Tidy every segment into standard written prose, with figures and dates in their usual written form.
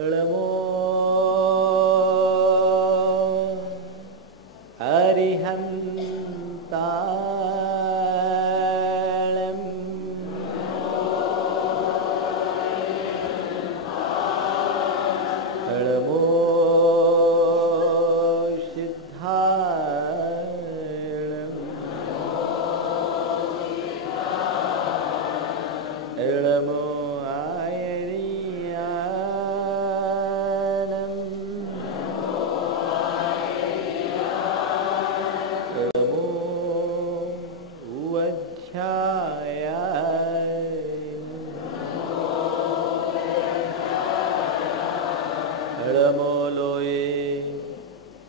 नमो अरिहन्ताणं नमो सिद्धाणं नमो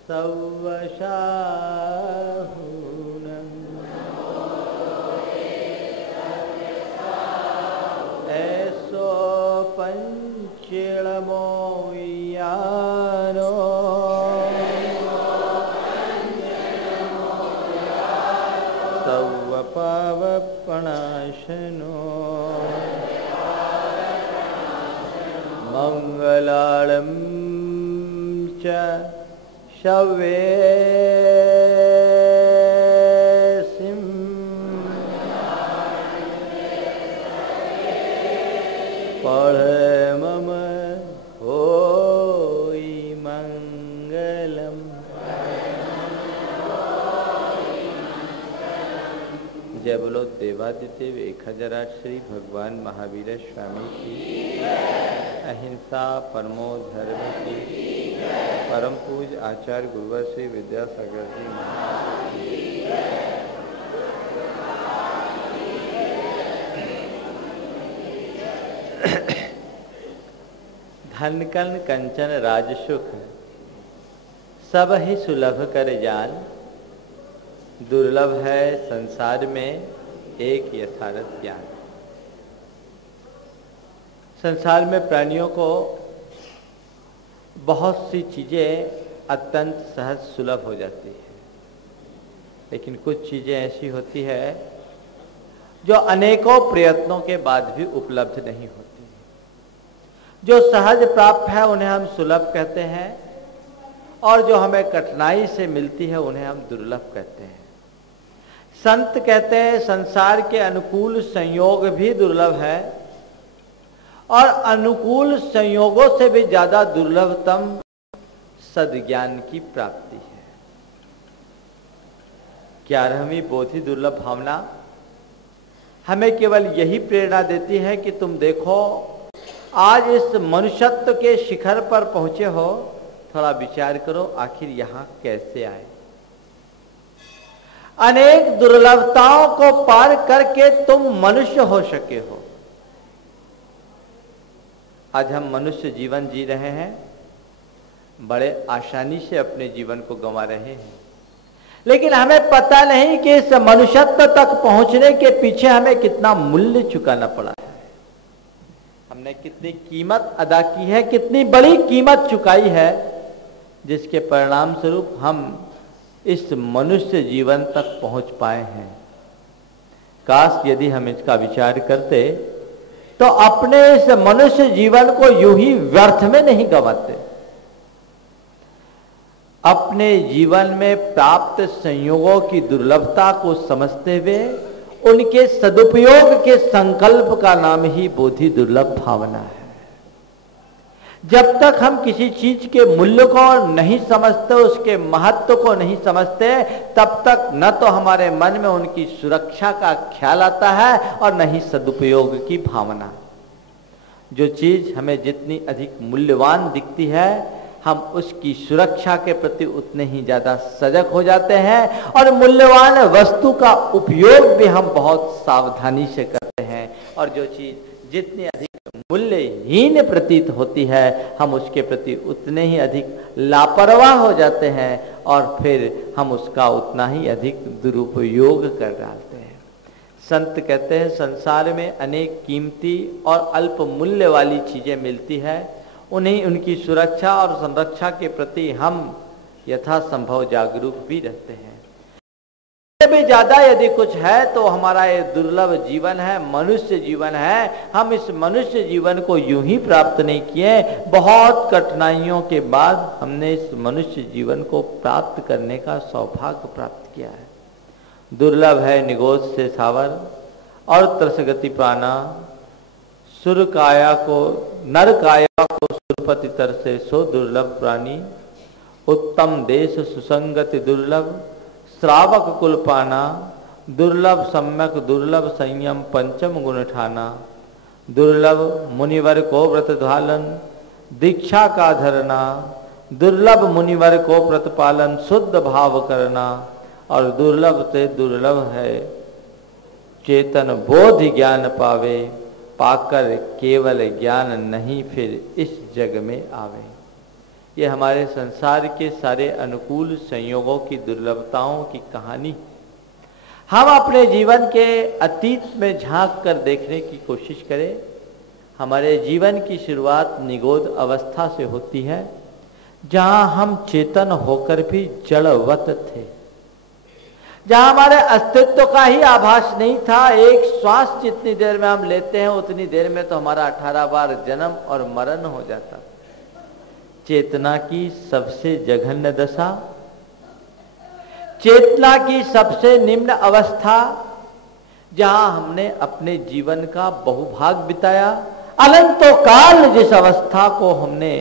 सवशाहुनं ऐसो पंचेलमो यानो सवपावपणाशनो मंगलालं च शवेसिं पढ़ मम होई मंगलम। जय बोलो देवादिदेव 1008 श्री भगवान महावीर स्वामी की, अहिंसा परमो धर्म की, परम पूज आचार्य गुरुवर श्री विद्यासागर जी महाराज की। धन कन कंचन राजसुख सब ही सुलभ कर जान, दुर्लभ है संसार में एक यथार्थ ज्ञान। संसार में प्राणियों को बहुत सी चीजें अत्यंत सहज सुलभ हो जाती है, लेकिन कुछ चीजें ऐसी होती है जो अनेकों प्रयत्नों के बाद भी उपलब्ध नहीं होती। जो सहज प्राप्त है उन्हें हम सुलभ कहते हैं, और जो हमें कठिनाई से मिलती है उन्हें हम दुर्लभ कहते हैं। संत कहते हैं संसार के अनुकूल संयोग भी दुर्लभ है, और अनुकूल संयोगों से भी ज्यादा दुर्लभतम सद्ज्ञान की प्राप्ति है। 11वीं बोधि दुर्लभ भावना हमें केवल यही प्रेरणा देती है कि तुम देखो आज इस मनुष्यत्व के शिखर पर पहुंचे हो, थोड़ा विचार करो आखिर यहां कैसे आए। अनेक दुर्लभताओं को पार करके तुम मनुष्य हो सके हो। आज हम मनुष्य जीवन जी रहे हैं, बड़े आसानी से अपने जीवन को गंवा रहे हैं, लेकिन हमें पता नहीं कि इस मनुष्यत्व तक पहुंचने के पीछे हमें कितना मूल्य चुकाना पड़ा है। हमने कितनी कीमत अदा की है, कितनी बड़ी कीमत चुकाई है, जिसके परिणाम स्वरूप हम इस मनुष्य जीवन तक पहुंच पाए हैं। काश यदि हम इसका विचार करते तो अपने इस मनुष्य जीवन को यूं ही व्यर्थ में नहीं गंवाते। अपने जीवन में प्राप्त संयोगों की दुर्लभता को समझते हुए उनके सदुपयोग के संकल्प का नाम ही बोधि दुर्लभ भावना है। जब तक हम किसी चीज के मूल्य को नहीं समझते, उसके महत्व को नहीं समझते, तब तक न तो हमारे मन में उनकी सुरक्षा का ख्याल आता है और न ही सदुपयोग की भावना। जो चीज हमें जितनी अधिक मूल्यवान दिखती है, हम उसकी सुरक्षा के प्रति उतने ही ज्यादा सजग हो जाते हैं, और मूल्यवान वस्तु का उपयोग भी हम बहुत सावधानी से करते हैं। और जो चीज जितनी अधिक मूल्यहीन प्रतीत होती है, हम उसके प्रति उतने ही अधिक लापरवाह हो जाते हैं, और फिर हम उसका उतना ही अधिक दुरुपयोग कर डालते हैं। संत कहते हैं संसार में अनेक कीमती और अल्प मूल्य वाली चीजें मिलती है, उन्हें उनकी सुरक्षा और संरक्षा के प्रति हम यथासंभव जागरूक भी रहते हैं। भी ज्यादा यदि कुछ है तो हमारा ये दुर्लभ जीवन है, मनुष्य जीवन है। हम इस मनुष्य जीवन को यूं ही प्राप्त नहीं किए, बहुत कठिनाइयों के बाद हमने इस मनुष्य जीवन को प्राप्त करने का सौभाग्य प्राप्त किया है। दुर्लभ है निगोद से सावर और त्रसगति पाना, सुर काया को नर काया को सुरपति तर से सो दुर्लभ प्राणी, उत्तम देश सुसंगति दुर्लभ श्रावक कुल पाना, दुर्लभ सम्यक दुर्लभ संयम पंचम गुण ठाना, दुर्लभ मुनिवर को व्रत धालन दीक्षा का धरना, दुर्लभ मुनिवर को व्रत पालन शुद्ध भाव करना, और दुर्लभ से दुर्लभ है चेतन बोध ज्ञान पावे, पाकर केवल ज्ञान नहीं फिर इस जग में आवे। ये हमारे संसार के सारे अनुकूल संयोगों की दुर्लभताओं की कहानी। हम अपने जीवन के अतीत में झांक कर देखने की कोशिश करें। हमारे जीवन की शुरुआत निगोद अवस्था से होती है, जहां हम चेतन होकर भी जड़वत थे, जहां हमारे अस्तित्व का ही आभास नहीं था। एक श्वास जितनी देर में हम लेते हैं उतनी देर में तो हमारा 18 बार जन्म और मरण हो जाता। चेतना की सबसे जघन्य दशा, चेतना की सबसे निम्न अवस्था, जहां हमने अपने जीवन का बहुभाग बिताया, अनंतो काल जिस अवस्था को हमने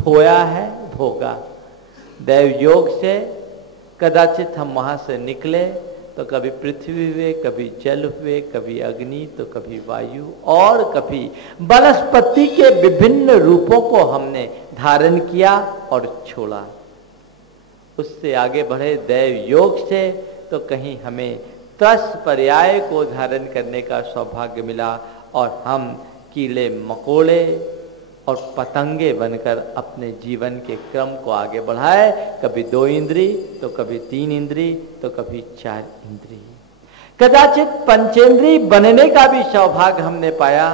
ढोया है, भोगा। दैव योग से कदाचित हम वहां से निकले तो कभी पृथ्वी हुए, कभी जल हुए, कभी अग्नि, तो कभी वायु, और कभी वनस्पति के विभिन्न रूपों को हमने धारण किया और छोड़ा। उससे आगे बढ़े दैव योग से तो कहीं हमें 10 पर्याय को धारण करने का सौभाग्य मिला, और हम कीड़े मकोड़े और पतंगे बनकर अपने जीवन के क्रम को आगे बढ़ाए। कभी 2 इंद्री, तो कभी 3 इंद्री, तो कभी 4 इंद्री, कदाचित पंचेंद्री बनने का भी सौभाग्य हमने पाया।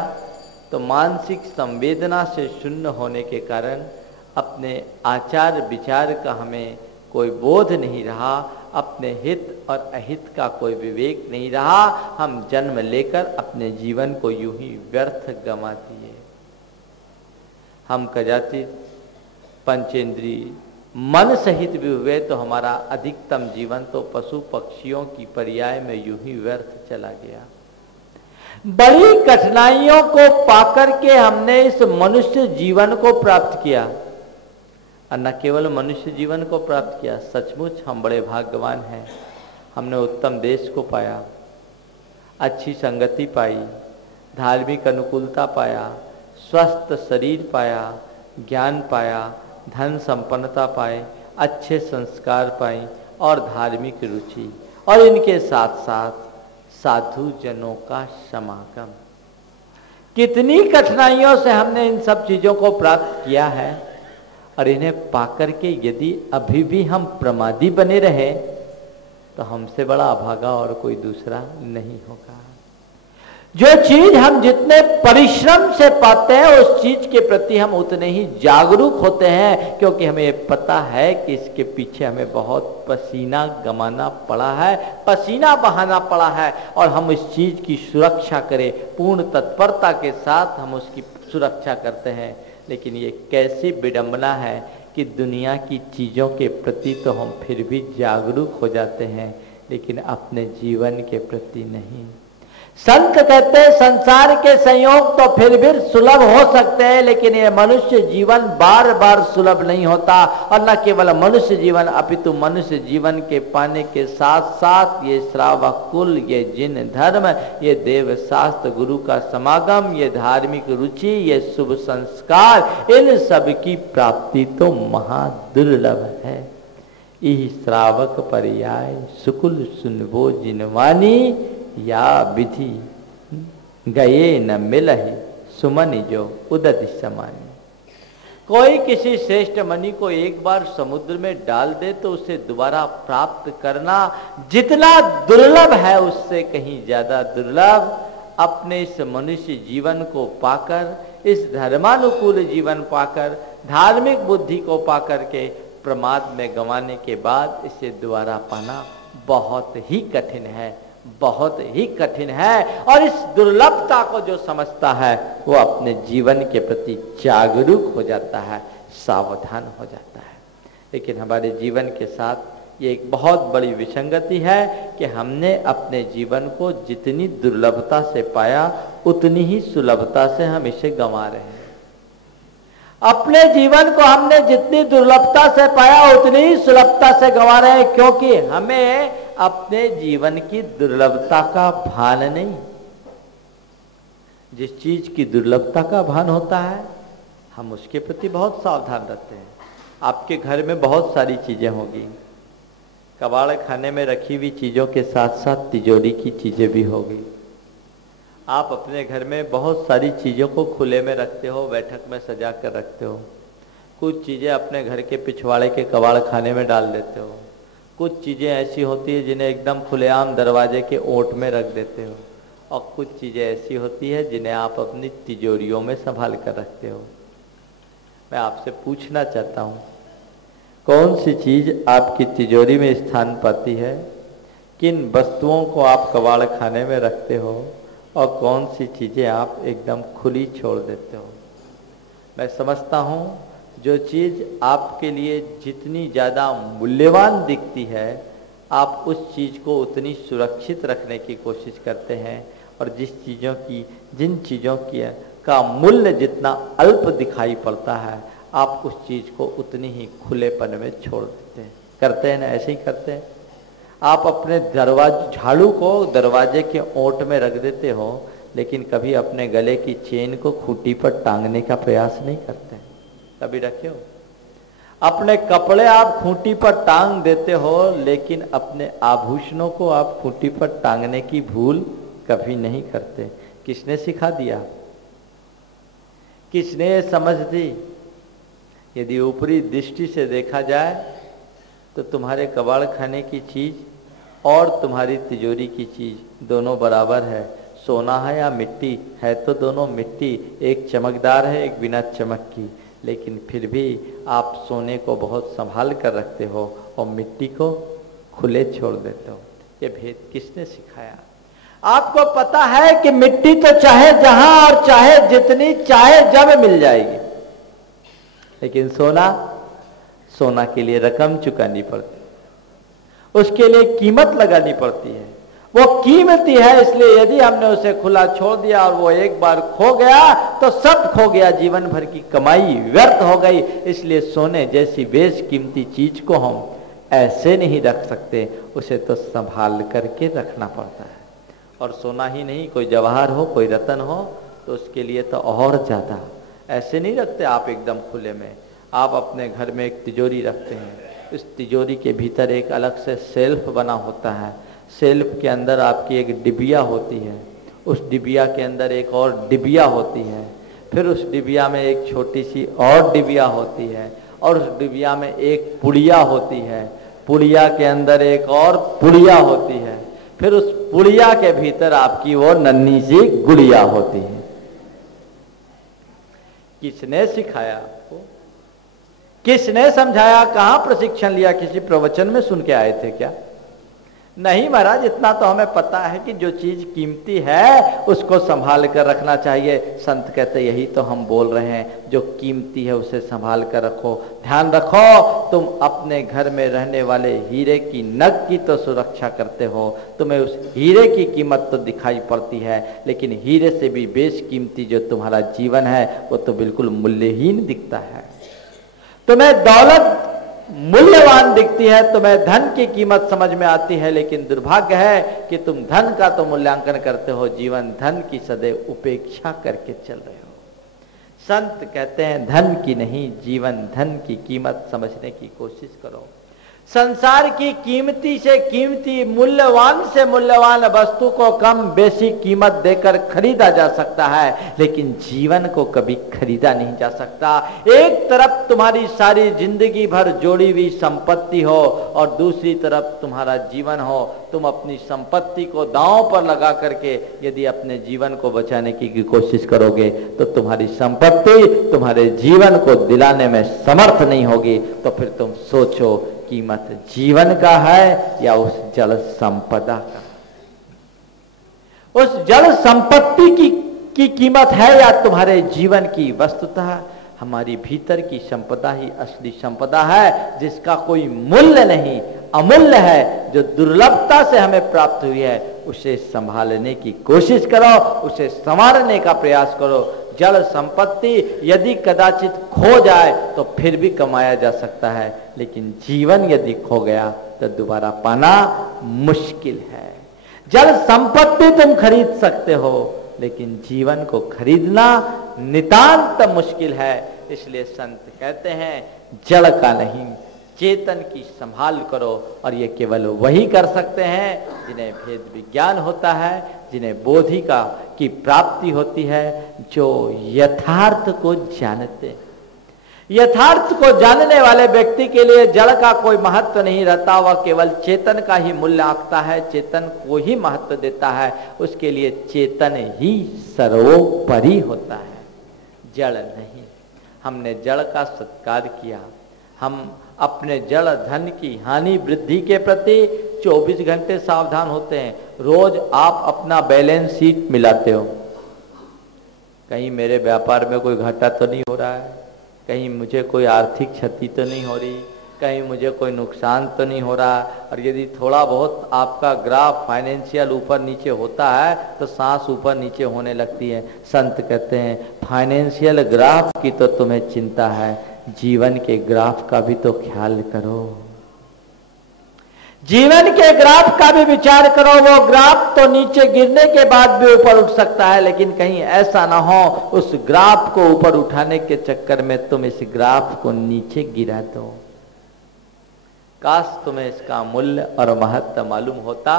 तो मानसिक संवेदना से शून्य होने के कारण अपने आचार विचार का हमें कोई बोध नहीं रहा, अपने हित और अहित का कोई विवेक नहीं रहा। हम जन्म लेकर अपने जीवन को यूं ही व्यर्थ गंवा दिए। हम कदाचित पंचेंद्रिय मन सहित भी हुए तो हमारा अधिकतम जीवन तो पशु पक्षियों की पर्याय में यूं ही व्यर्थ चला गया। बड़ी कठिनाइयों को पाकर के हमने इस मनुष्य जीवन को प्राप्त किया, और न केवल मनुष्य जीवन को प्राप्त किया, सचमुच हम बड़े भाग्यवान हैं। हमने उत्तम देश को पाया, अच्छी संगति पाई, धार्मिक अनुकूलता पाया, स्वस्थ शरीर पाया, ज्ञान पाया, धन संपन्नता पाए, अच्छे संस्कार पाए और धार्मिक रुचि, और इनके साथ साथ साधु जनों का समागम। कितनी कठिनाइयों से हमने इन सब चीजों को प्राप्त किया है, और इन्हें पाकर के यदि अभी भी हम प्रमादी बने रहे तो हमसे बड़ा अभागा और कोई दूसरा नहीं होगा। जो चीज हम जितने परिश्रम से पाते हैं उस चीज के प्रति हम उतने ही जागरूक होते हैं, क्योंकि हमें पता है कि इसके पीछे हमें बहुत पसीना गमाना पड़ा है, पसीना बहाना पड़ा है, और हम इस चीज की सुरक्षा करें, पूर्ण तत्परता के साथ हम उसकी सुरक्षा करते हैं। लेकिन ये कैसी विडंबना है कि दुनिया की चीजों के प्रति तो हम फिर भी जागरूक हो जाते हैं, लेकिन अपने जीवन के प्रति नहीं। संत कहते हैं संसार के संयोग तो फिर भी सुलभ हो सकते हैं, लेकिन ये मनुष्य जीवन बार बार सुलभ नहीं होता। और न केवल मनुष्य जीवन अपितु मनुष्य जीवन के पाने के साथ साथ ये श्रावक कुल, ये जिन धर्म, ये देव शास्त्र, गुरु का समागम, ये धार्मिक रुचि, ये शुभ संस्कार, इन सब की प्राप्ति तो महादुर्लभ है। यही श्रावक पर्याय सुकुल सुनबो जिनवानी, या विधि गए न मिलहि सुमन जो उदति समानी। कोई किसी श्रेष्ठ मणि को एक बार समुद्र में डाल दे तो उसे दोबारा प्राप्त करना जितना दुर्लभ है उससे कहीं ज्यादा दुर्लभ अपने इस मनुष्य जीवन को पाकर, इस धर्मानुकूल जीवन पाकर, धार्मिक बुद्धि को पाकर के प्रमाद में गंवाने के बाद इसे दोबारा पाना बहुत ही कठिन है, बहुत ही कठिन है। और इस दुर्लभता को जो समझता है वो अपने जीवन के प्रति जागरूक हो जाता है, सावधान हो जाता है। लेकिन हमारे जीवन के साथ ये एक बहुत बड़ी विसंगति है कि हमने अपने जीवन को जितनी दुर्लभता से पाया उतनी ही सुलभता से हम इसे गंवा रहे हैं। अपने जीवन को हमने जितनी दुर्लभता से पाया उतनी ही सुलभता से गंवा रहे हैं, क्योंकि हमें अपने जीवन की दुर्लभता का भान नहीं। जिस चीज की दुर्लभता का भान होता है हम उसके प्रति बहुत सावधान रहते हैं। आपके घर में बहुत सारी चीजें होगी, कबाड़ खाने में रखी हुई चीजों के साथ साथ तिजोरी की चीजें भी होगी। आप अपने घर में बहुत सारी चीजों को खुले में रखते हो, बैठक में सजा कर रखते हो। कुछ चीजें अपने घर के पिछवाड़े के कबाड़ खाने में डाल देते हो। कुछ चीजें ऐसी होती है जिन्हें एकदम खुलेआम दरवाजे के ओट में रख देते हो, और कुछ चीजें ऐसी होती है जिन्हें आप अपनी तिजोरियों में संभाल कर रखते हो। मैं आपसे पूछना चाहता हूँ, कौन सी चीज आपकी तिजोरी में स्थान पाती है? किन वस्तुओं को आप कबाड़ खाने में रखते हो और कौन सी चीजें आप एकदम खुली छोड़ देते हो? मैं समझता हूँ जो चीज आपके लिए जितनी ज्यादा मूल्यवान दिखती है आप उस चीज को उतनी सुरक्षित रखने की कोशिश करते हैं, और जिन चीजों की का मूल्य जितना अल्प दिखाई पड़ता है आप उस चीज को उतनी ही खुलेपन में छोड़ देते हैं। करते हैं ना? ऐसे ही करते हैं। आप अपने झाड़ू को दरवाजे के ओट में रख देते हो, लेकिन कभी अपने गले की चेन को खूंटी पर टांगने का प्रयास नहीं करते। कभी रखे हो? अपने कपड़े आप खूंटी पर टांग देते हो, लेकिन अपने आभूषणों को आप खूंटी पर टांगने की भूल कभी नहीं करते। किसने सिखा दिया? किसने समझ दी? यदि ऊपरी दृष्टि से देखा जाए तो तुम्हारे कबाड़ खाने की चीज और तुम्हारी तिजोरी की चीज दोनों बराबर है। सोना है या मिट्टी है तो दोनों मिट्टी, एक चमकदार है एक बिना चमक की, लेकिन फिर भी आप सोने को बहुत संभाल कर रखते हो और मिट्टी को खुले छोड़ देते हो। ये भेद किसने सिखाया? आपको पता है कि मिट्टी तो चाहे जहां और चाहे जितनी चाहे जब मिल जाएगी, लेकिन सोना के लिए रकम चुकानी पड़ती है, उसके लिए कीमत लगानी पड़ती है। वो कीमती है, इसलिए यदि हमने उसे खुला छोड़ दिया और वो एक बार खो गया तो सब खो गया, जीवन भर की कमाई व्यर्थ हो गई। इसलिए सोने जैसी बेशकीमती चीज को हम ऐसे नहीं रख सकते, उसे तो संभाल करके रखना पड़ता है। और सोना ही नहीं, कोई जवाहर हो कोई रतन हो तो उसके लिए तो और ज्यादा। ऐसे नहीं रखते आप एकदम खुले में। आप अपने घर में एक तिजोरी रखते हैं, इस तिजोरी के भीतर एक अलग से सेल्फ बना होता है। सेल्फ के अंदर आपकी एक डिबिया होती है, उस डिबिया के अंदर एक और डिबिया होती है, फिर उस डिबिया में एक छोटी सी और डिबिया होती है, और उस डिबिया में एक पुड़िया होती है, पुड़िया के अंदर एक और पुड़िया होती है, फिर उस पुड़िया के भीतर आपकी वो नन्ही सी गुड़िया होती है। किसने सिखाया आपको? किसने समझाया? कहां प्रशिक्षण लिया? किसी प्रवचन में सुन के आए थे क्या? नहीं महाराज, इतना तो हमें पता है कि जो चीज कीमती है उसको संभाल कर रखना चाहिए। संत कहते यही तो हम बोल रहे हैं, जो कीमती है उसे संभाल कर रखो। ध्यान रखो, तुम अपने घर में रहने वाले हीरे की नग की तो सुरक्षा करते हो, तुम्हें उस हीरे की कीमत तो दिखाई पड़ती है, लेकिन हीरे से भी बेशकीमती जो तुम्हारा जीवन है वो तो बिल्कुल मूल्यहीन दिखता है। तुम्हें दौलत मूल्यवान दिखती है, तुम्हें धन की कीमत समझ में आती है, लेकिन दुर्भाग्य है कि तुम धन का तो मूल्यांकन करते हो, जीवन धन की सदैव उपेक्षा करके चल रहे हो। संत कहते हैं धन की नहीं, जीवन धन की कीमत समझने की कोशिश करो। संसार की कीमती से कीमती, मूल्यवान से मूल्यवान वस्तु को कम बेसी कीमत देकर खरीदा जा सकता है, लेकिन जीवन को कभी खरीदा नहीं जा सकता। एक तरफ तुम्हारी सारी जिंदगी भर जोड़ी हुई संपत्ति हो और दूसरी तरफ तुम्हारा जीवन हो। तुम अपनी संपत्ति को दांव पर लगा करके यदि अपने जीवन को बचाने की कोशिश करोगे तो तुम्हारी संपत्ति तुम्हारे जीवन को दिलाने में समर्थ नहीं होगी। तो फिर तुम सोचो कीमत जीवन का है या उस जल संपदा का? उस जल संपत्ति की कीमत है या तुम्हारे जीवन की? वस्तुतः हमारी भीतर की संपदा ही असली संपदा है, जिसका कोई मूल्य नहीं, अमूल्य है, जो दुर्लभता से हमें प्राप्त हुई है। उसे संभालने की कोशिश करो, उसे संवारने का प्रयास करो। जल संपत्ति यदि कदाचित खो जाए तो फिर भी कमाया जा सकता है, लेकिन जीवन यदि खो गया तो दोबारा पाना मुश्किल है। जल संपत्ति तुम खरीद सकते हो, लेकिन जीवन को खरीदना नितांत मुश्किल है। इसलिए संत कहते हैं जड़ का नहीं, चेतन की संभाल करो। और ये केवल वही कर सकते हैं जिन्हें भेद विज्ञान होता है, जिन्हें बोधिका की प्राप्ति होती है, जो यथार्थ को जानते हैं। यथार्थ को जानने वाले व्यक्ति के लिए जड़ का कोई महत्व नहीं रहता, वह केवल चेतन का ही मूल्य आंकता है, चेतन को ही महत्व देता है। उसके लिए चेतन ही सर्वोपरि होता है, जड़ नहीं। हमने जड़ का सत्कार किया, हम अपने जड़ धन की हानि वृद्धि के प्रति 24 घंटे सावधान होते हैं। रोज आप अपना बैलेंस शीट मिलाते हो, कहीं मेरे व्यापार में कोई घाटा तो नहीं हो रहा है, कहीं मुझे कोई आर्थिक क्षति तो नहीं हो रही, कहीं मुझे कोई नुकसान तो नहीं हो रहा। और यदि थोड़ा बहुत आपका ग्राफ फाइनेंशियल ऊपर नीचे होता है तो सांस ऊपर नीचे होने लगती है। संत कहते हैं फाइनेंशियल ग्राफ की तो तुम्हें चिंता है, जीवन के ग्राफ का भी तो ख्याल करो, जीवन के ग्राफ का भी विचार करो। वो ग्राफ तो नीचे गिरने के बाद भी ऊपर उठ सकता है, लेकिन कहीं ऐसा ना हो उस ग्राफ को ऊपर उठाने के चक्कर में तुम इस ग्राफ को नीचे गिरा दो। काश तुम्हें इसका मूल्य और महत्व मालूम होता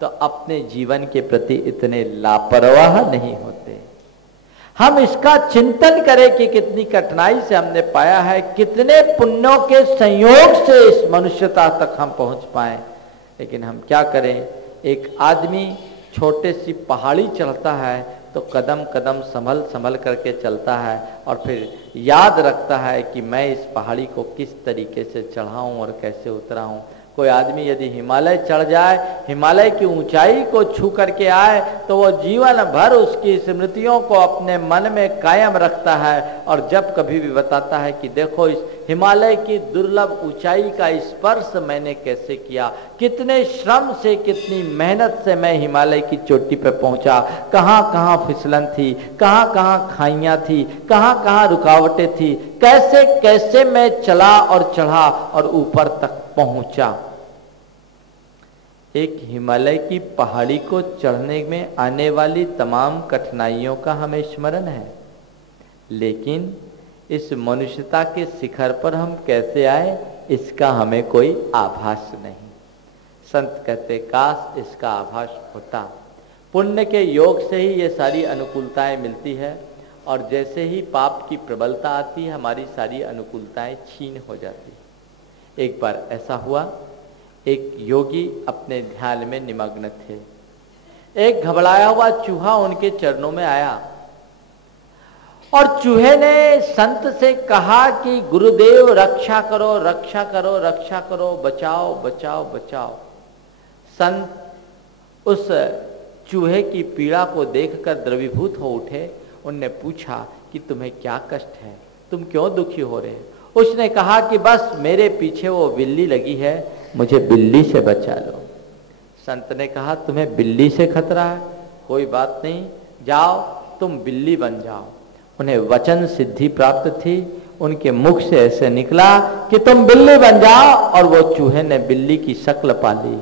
तो अपने जीवन के प्रति इतने लापरवाह नहीं होते। हम इसका चिंतन करें कि कितनी कठिनाई से हमने पाया है, कितने पुण्यों के संयोग से इस मनुष्यता तक हम पहुंच पाए। लेकिन हम क्या करें, एक आदमी छोटे सी पहाड़ी चढ़ता है तो कदम कदम संभल संभल करके चलता है और फिर याद रखता है कि मैं इस पहाड़ी को किस तरीके से चढ़ाऊं और कैसे उतरा हूं। कोई आदमी यदि हिमालय चढ़ जाए, हिमालय की ऊंचाई को छू करके आए, तो वो जीवन भर उसकी स्मृतियों को अपने मन में कायम रखता है और जब कभी भी बताता है कि देखो इस हिमालय की दुर्लभ ऊंचाई का स्पर्श मैंने कैसे किया, कितने श्रम से, कितनी मेहनत से मैं हिमालय की चोटी पर पहुंचा, कहाँ कहाँ फिसलन थी, कहाँ कहाँ खाइयाँ थी, कहाँ कहाँ रुकावटें थी, कैसे कैसे मैं चला और चढ़ा और ऊपर तक पहुंचा। एक हिमालय की पहाड़ी को चढ़ने में आने वाली तमाम कठिनाइयों का हमें स्मरण है, लेकिन इस मनुष्यता के शिखर पर हम कैसे आए इसका हमें कोई आभास नहीं। संत कहते काश इसका आभास होता। पुण्य के योग से ही ये सारी अनुकूलताएं मिलती है और जैसे ही पाप की प्रबलता आती है हमारी सारी अनुकूलताएं छीन हो जाती। एक बार ऐसा हुआ, एक योगी अपने ध्यान में निमग्न थे। एक घबराया हुआ चूहा उनके चरणों में आया और चूहे ने संत से कहा कि गुरुदेव रक्षा करो, रक्षा करो, रक्षा करो, बचाओ बचाओ बचाओ। संत उस चूहे की पीड़ा को देखकर द्रवीभूत हो उठे। उनने पूछा कि तुम्हें क्या कष्ट है, तुम क्यों दुखी हो रहे हो? उसने कहा कि बस मेरे पीछे वो बिल्ली लगी है, मुझे बिल्ली से बचा लो। संत ने कहा तुम्हें बिल्ली से खतरा है, कोई बात नहीं, जाओ तुम बिल्ली बन जाओ। उन्हें वचन सिद्धि प्राप्त थी, उनके मुख से ऐसे निकला कि तुम बिल्ली बन जाओ और वो चूहे ने बिल्ली की शक्ल पा ली,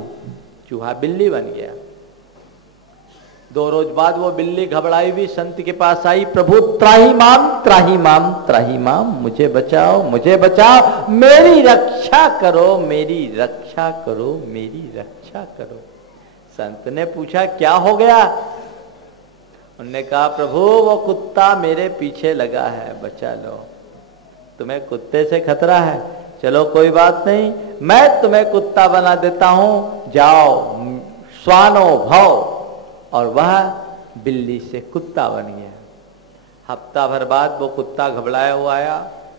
चूहा बिल्ली बन गया। 2 रोज बाद वो बिल्ली घबराई हुई संत के पास आई, प्रभु त्राही माम त्राही माम त्राही माम, मुझे बचाओ मुझे बचाओ, मेरी रक्षा करो मेरी रक्षा करो मेरी रक्षा करो। संत ने पूछा क्या हो गया? उन्होंने कहा प्रभु वो कुत्ता मेरे पीछे लगा है, बचा लो। तुम्हें कुत्ते से खतरा है, चलो कोई बात नहीं, मैं तुम्हें कुत्ता बना देता हूं, जाओ स्वानो भव। और वह बिल्ली से कुत्ता बन गया। हफ्ता भर बाद वो कुत्ता घबराया हुआ आया,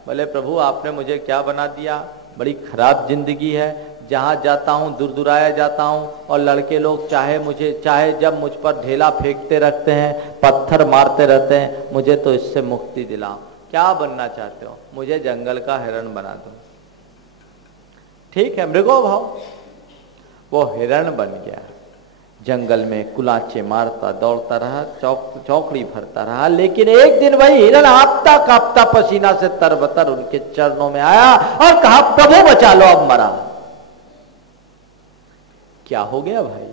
बोले प्रभु आपने मुझे क्या बना दिया? बड़ी खराब जिंदगी है, जहाँ जाता हूँ दूर दुराया जाता हूँ और लड़के लोग चाहे जब मुझ पर ढेला फेंकते रखते हैं, पत्थर मारते रहते हैं, मुझे तो इससे मुक्ति दिलाओ। क्या बनना चाहते हो? मुझे जंगल का हिरण बना दो। ठीक है, मृगो भाव। वो हिरण बन गया, जंगल में कुलाचे मारता दौड़ता रहा, चौकड़ी भरता रहा। लेकिन एक दिन वही हिरण हाँफता कांपता पसीना से तरबतर उनके चरणों में आया और कहा, प्रभु बचा लो, अब मरा। क्या हो गया भाई?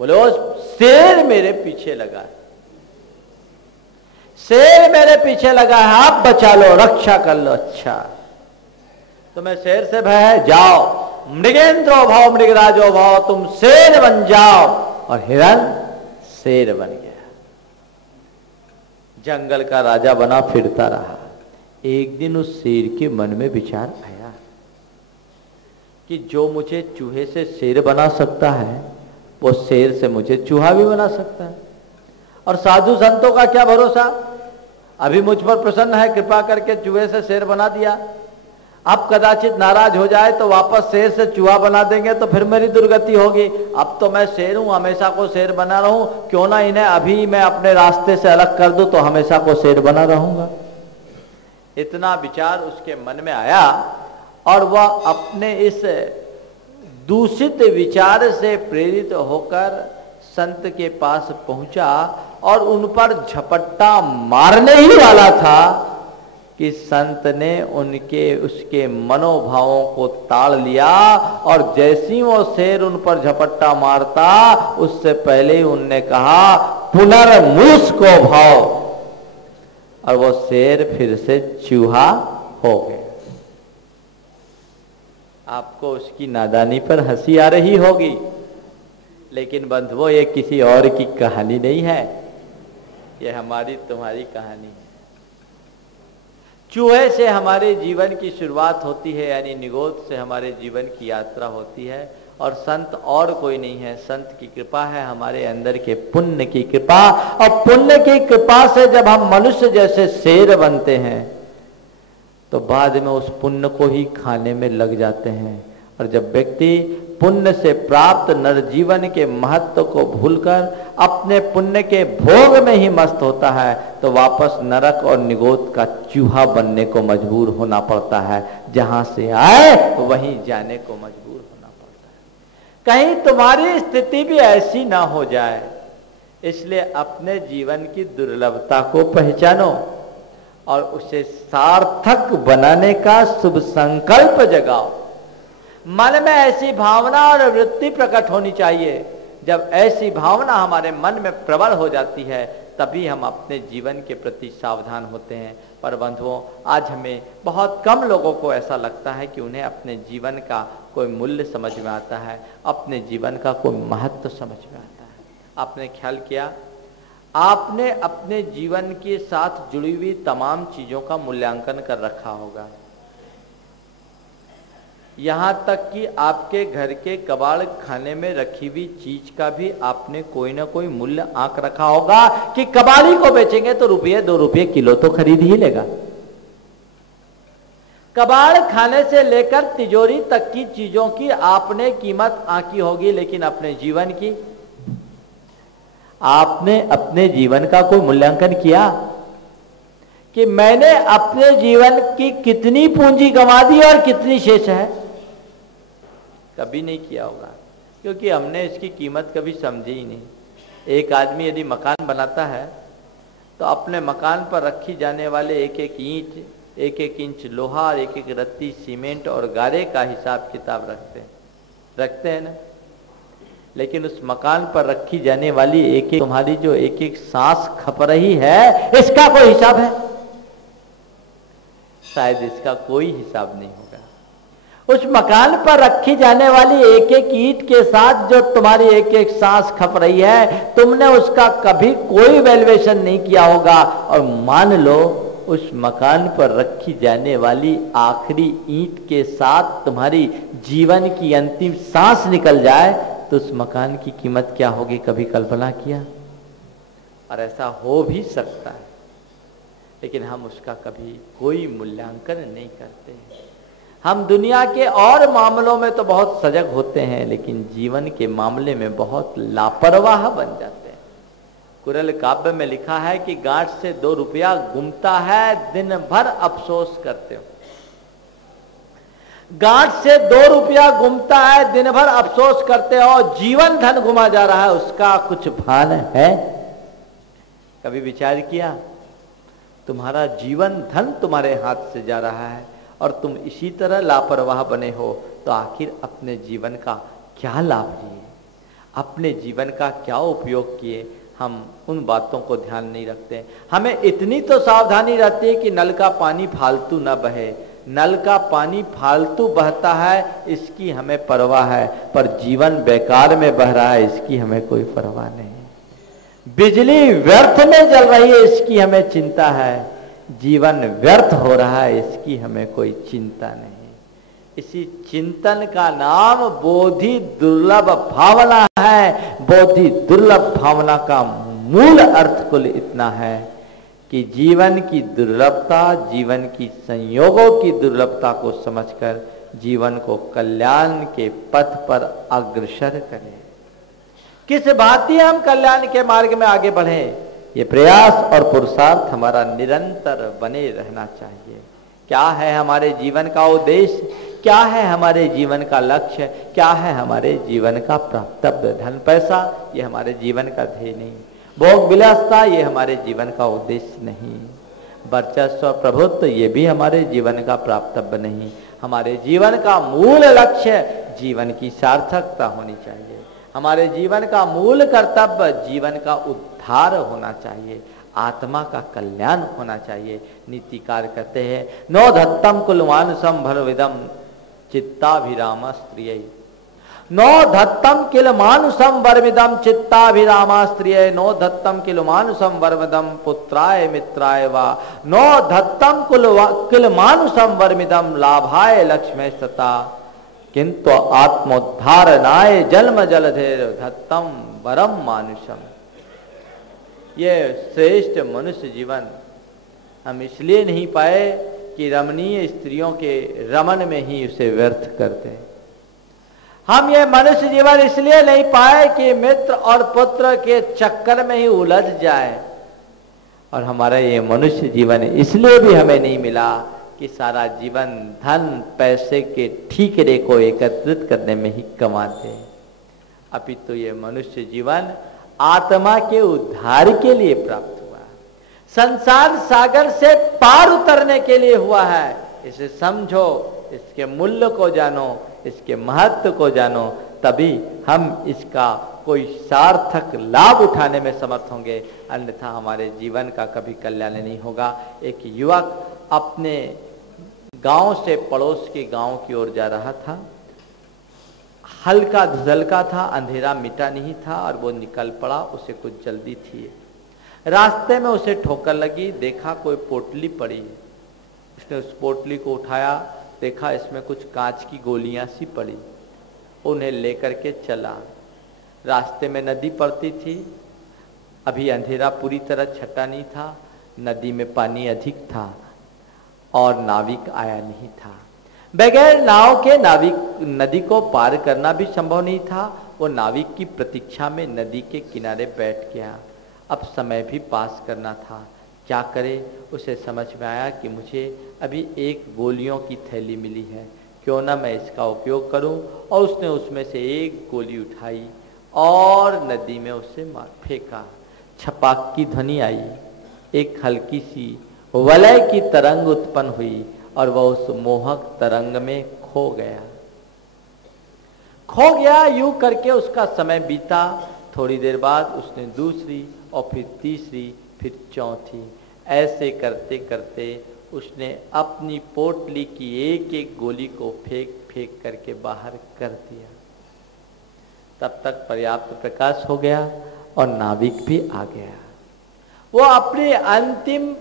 बोले, वो शेर मेरे पीछे लगा है, शेर मेरे पीछे लगा है, आप बचा लो, रक्षा कर लो। अच्छा, तुम्हें शेर से भय है? जाओ, मृगेंद्रो भाव मृगराजो भाव, तुम शेर बन जाओ। और हिरण शेर बन गया, जंगल का राजा बना फिरता रहा। एक दिन उस शेर के मन में विचार आया कि जो मुझे चूहे से शेर बना सकता है, वो शेर से मुझे चूहा भी बना सकता है। और साधु संतों का क्या भरोसा, अभी मुझ पर प्रसन्न है, कृपा करके चूहे से शेर बना दिया, अब कदाचित नाराज हो जाए तो वापस शेर से चूहा बना देंगे, तो फिर मेरी दुर्गति होगी। अब तो मैं शेर हूं, हमेशा को शेर बना रहूं, क्यों ना इन्हें अभी मैं अपने रास्ते से अलग कर दूं, तो हमेशा को शेर बना रहूंगा। इतना विचार उसके मन में आया और वह अपने इस दूषित विचार से प्रेरित होकर संत के पास पहुंचा और उन पर झपट्टा मारने ही वाला था कि संत ने उसके मनोभावों को ताड़ लिया और जैसी वो शेर उन पर झपट्टा मारता, उससे पहले ही उनने कहा, पुनर्मूस को भाव, और वो शेर फिर से चूहा हो गया। आपको उसकी नादानी पर हंसी आ रही होगी, लेकिन बंधुओं, ये किसी और की कहानी नहीं है, ये हमारी तुम्हारी कहानी है। चूहे से हमारे जीवन की शुरुआत होती है, यानी निगोद से हमारे जीवन की यात्रा होती है। और संत और कोई नहीं है, संत की कृपा है, हमारे अंदर के पुण्य की कृपा। और पुण्य की कृपा से जब हम मनुष्य जैसे शेर बनते हैं, तो बाद में उस पुण्य को ही खाने में लग जाते हैं। और जब व्यक्ति पुण्य से प्राप्त नरजीवन के महत्व को भूलकर अपने पुण्य के भोग में ही मस्त होता है, तो वापस नरक और निगोद का चूहा बनने को मजबूर होना पड़ता है। जहां से आए तो वहीं जाने को मजबूर होना पड़ता है। कहीं तुम्हारी स्थिति भी ऐसी ना हो जाए, इसलिए अपने जीवन की दुर्लभता को पहचानो और उसे सार्थक बनाने का शुभ संकल्प जगाओ। मन में ऐसी भावना और वृत्ति प्रकट होनी चाहिए। जब ऐसी भावना हमारे मन में प्रबल हो जाती है, तभी हम अपने जीवन के प्रति सावधान होते हैं। पर बंधुओं, आज हमें बहुत कम लोगों को ऐसा लगता है कि उन्हें अपने जीवन का कोई मूल्य समझ में आता है, अपने जीवन का कोई महत्व समझ में आता है। आपने ख्याल किया, आपने अपने जीवन के साथ जुड़ी हुई तमाम चीजों का मूल्यांकन कर रखा होगा, यहां तक कि आपके घर के कबाड़ खाने में रखी हुई चीज का भी आपने कोई ना कोई मूल्य आंक रखा होगा कि कबाड़ी को बेचेंगे तो ₹2 किलो तो खरीद ही लेगा। कबाड़ खाने से लेकर तिजोरी तक की चीजों की आपने कीमत आंकी होगी, लेकिन अपने जीवन की आपने अपने जीवन का कोई मूल्यांकन किया कि मैंने अपने जीवन की कितनी पूंजी गंवा दी और कितनी शेष है? कभी नहीं किया होगा, क्योंकि हमने इसकी कीमत कभी समझी ही नहीं। एक आदमी यदि मकान बनाता है तो अपने मकान पर रखी जाने वाले एक एक ईंट, एक एक इंच लोहा और एक एक रत्ती सीमेंट और गारे का हिसाब किताब रखते हैं ना। लेकिन उस मकान पर रखी जाने वाली एक एक तुम्हारी जो एक एक सांस खप रही है, इसका कोई हिसाब है? शायद इसका कोई हिसाब नहीं होगा। उस मकान पर रखी जाने वाली एक एक ईंट के साथ जो तुम्हारी एक एक सांस खप रही है, तुमने उसका कभी कोई वैल्यूएशन नहीं किया होगा। और मान लो उस मकान पर रखी जाने वाली आखिरी ईंट के साथ तुम्हारी जीवन की अंतिम सांस निकल जाए, तो उस मकान की कीमत क्या होगी? कभी कल्पना किया? और ऐसा हो भी सकता है, लेकिन हम उसका कभी कोई मूल्यांकन नहीं करते। हम दुनिया के और मामलों में तो बहुत सजग होते हैं, लेकिन जीवन के मामले में बहुत लापरवाह बन जाते हैं। कुरल काव्य में लिखा है कि गांठ से 2 रुपया गुमता है, दिन भर अफसोस करते हो। गांठ से 2 रुपया गुमता है, दिन भर अफसोस करते हो, जीवन धन घुमा जा रहा है, उसका कुछ भान है? कभी विचार किया? तुम्हारा जीवन धन तुम्हारे हाथ से जा रहा है और तुम इसी तरह लापरवाह बने हो, तो आखिर अपने जीवन का क्या लाभ लिए, अपने जीवन का क्या उपयोग किए? हम उन बातों को ध्यान नहीं रखते। हमें इतनी तो सावधानी रहती है कि नल का पानी फालतू ना बहे। नल का पानी फालतू बहता है इसकी हमें परवाह है, पर जीवन बेकार में बह रहा है इसकी हमें कोई परवाह नहीं। बिजली व्यर्थ में जल रही है इसकी हमें चिंता है, जीवन व्यर्थ हो रहा है इसकी हमें कोई चिंता नहीं। इसी चिंतन का नाम बोधि दुर्लभ भावना है। बोधि दुर्लभ भावना का मूल अर्थ कुल इतना है कि जीवन की दुर्लभता, जीवन की संयोगों की दुर्लभता को समझकर जीवन को कल्याण के पथ पर अग्रसर करें। किस भांति हम कल्याण के मार्ग में आगे बढ़े, ये प्रयास और पुरुषार्थ हमारा निरंतर बने रहना चाहिए। क्या है हमारे जीवन का उद्देश्य, क्या है हमारे जीवन का लक्ष्य, क्या है हमारे जीवन का प्राप्तव्य? धन पैसा ये हमारे जीवन का ध्येय नहीं, भोग विलासता ये हमारे जीवन का उद्देश्य नहीं, वर्चस्व प्रभुत्व ये भी हमारे जीवन का प्राप्तव्य नहीं। हमारे जीवन का मूल लक्ष्य जीवन की सार्थकता होनी चाहिए। हमारे जीवन का मूल कर्तव्य जीवन का उद्धार होना चाहिए, आत्मा का कल्याण होना चाहिए। नीतिकार कहते हैं नो धत्तम कुलमानुषम भरविदम चित्ताभिराम स्त्रिय, नो धत्तम किल मानुषम वर्मिदम चित्ताभिरामा स्त्रिय, नो धत्तम किल मानुषम वर्मिदम पुत्राय मित्राय वा, नो धत्तम किल मानुषम वर्मिदम लाभाय लक्ष्मी सता, किंतु आत्मोद्धारणाय जन्म जलधेर धत्तम वरम मानुषम। ये श्रेष्ठ मनुष्य जीवन हम इसलिए नहीं पाए कि रमणीय स्त्रियों के रमन में ही उसे व्यर्थ करते हैं। हम ये मनुष्य जीवन इसलिए नहीं पाए कि मित्र और पुत्र के चक्कर में ही उलझ जाए, और हमारा ये मनुष्य जीवन इसलिए भी हमें नहीं मिला कि सारा जीवन धन पैसे के ठीकरे को एकत्रित करने में ही कमाते। अपितु ये मनुष्य जीवन आत्मा के उद्धार के लिए प्राप्त हुआ, संसार सागर से पार उतरने के लिए हुआ है। इसे समझो, इसके मूल्य को जानो, इसके महत्व को जानो, तभी हम इसका कोई सार्थक लाभ उठाने में समर्थ होंगे, अन्यथा हमारे जीवन का कभी कल्याण नहीं होगा। एक युवक अपने गांव से पड़ोस के गांव की ओर जा रहा था। हल्का धुंधलका था, अंधेरा मिटा नहीं था और वो निकल पड़ा, उसे कुछ जल्दी थी। रास्ते में उसे ठोकर लगी, देखा कोई पोटली पड़ी, उसने उस पोटली को उठाया, देखा इसमें कुछ कांच की गोलियां सी पड़ी, उन्हें लेकर के चला। रास्ते में नदी पड़ती थी, अभी अंधेरा पूरी तरह छटा नहीं था, नदी में पानी अधिक था और नाविक आया नहीं था। बगैर नाव के नाविक नदी को पार करना भी संभव नहीं था। वो नाविक की प्रतीक्षा में नदी के किनारे बैठ गया। अब समय भी पास करना था, क्या करे? उसे समझ में आया कि मुझे अभी एक गोलियों की थैली मिली है, क्यों ना मैं इसका उपयोग करूं। और उसने उसमें से एक गोली उठाई और नदी में उसे मार फेंका। छपाक की ध्वनि आई, एक हल्की सी वलय की तरंग उत्पन्न हुई और वह उस मोहक तरंग में खो गया। यूं करके उसका समय बीता। थोड़ी देर बाद उसने दूसरी और फिर तीसरी, फिर चौथी, ऐसे करते करते उसने अपनी पोटली की एक एक गोली को फेंक फेंक करके बाहर कर दिया। तब तक पर्याप्त प्रकाश हो गया और नाविक भी आ गया। वो अपनी अंतिम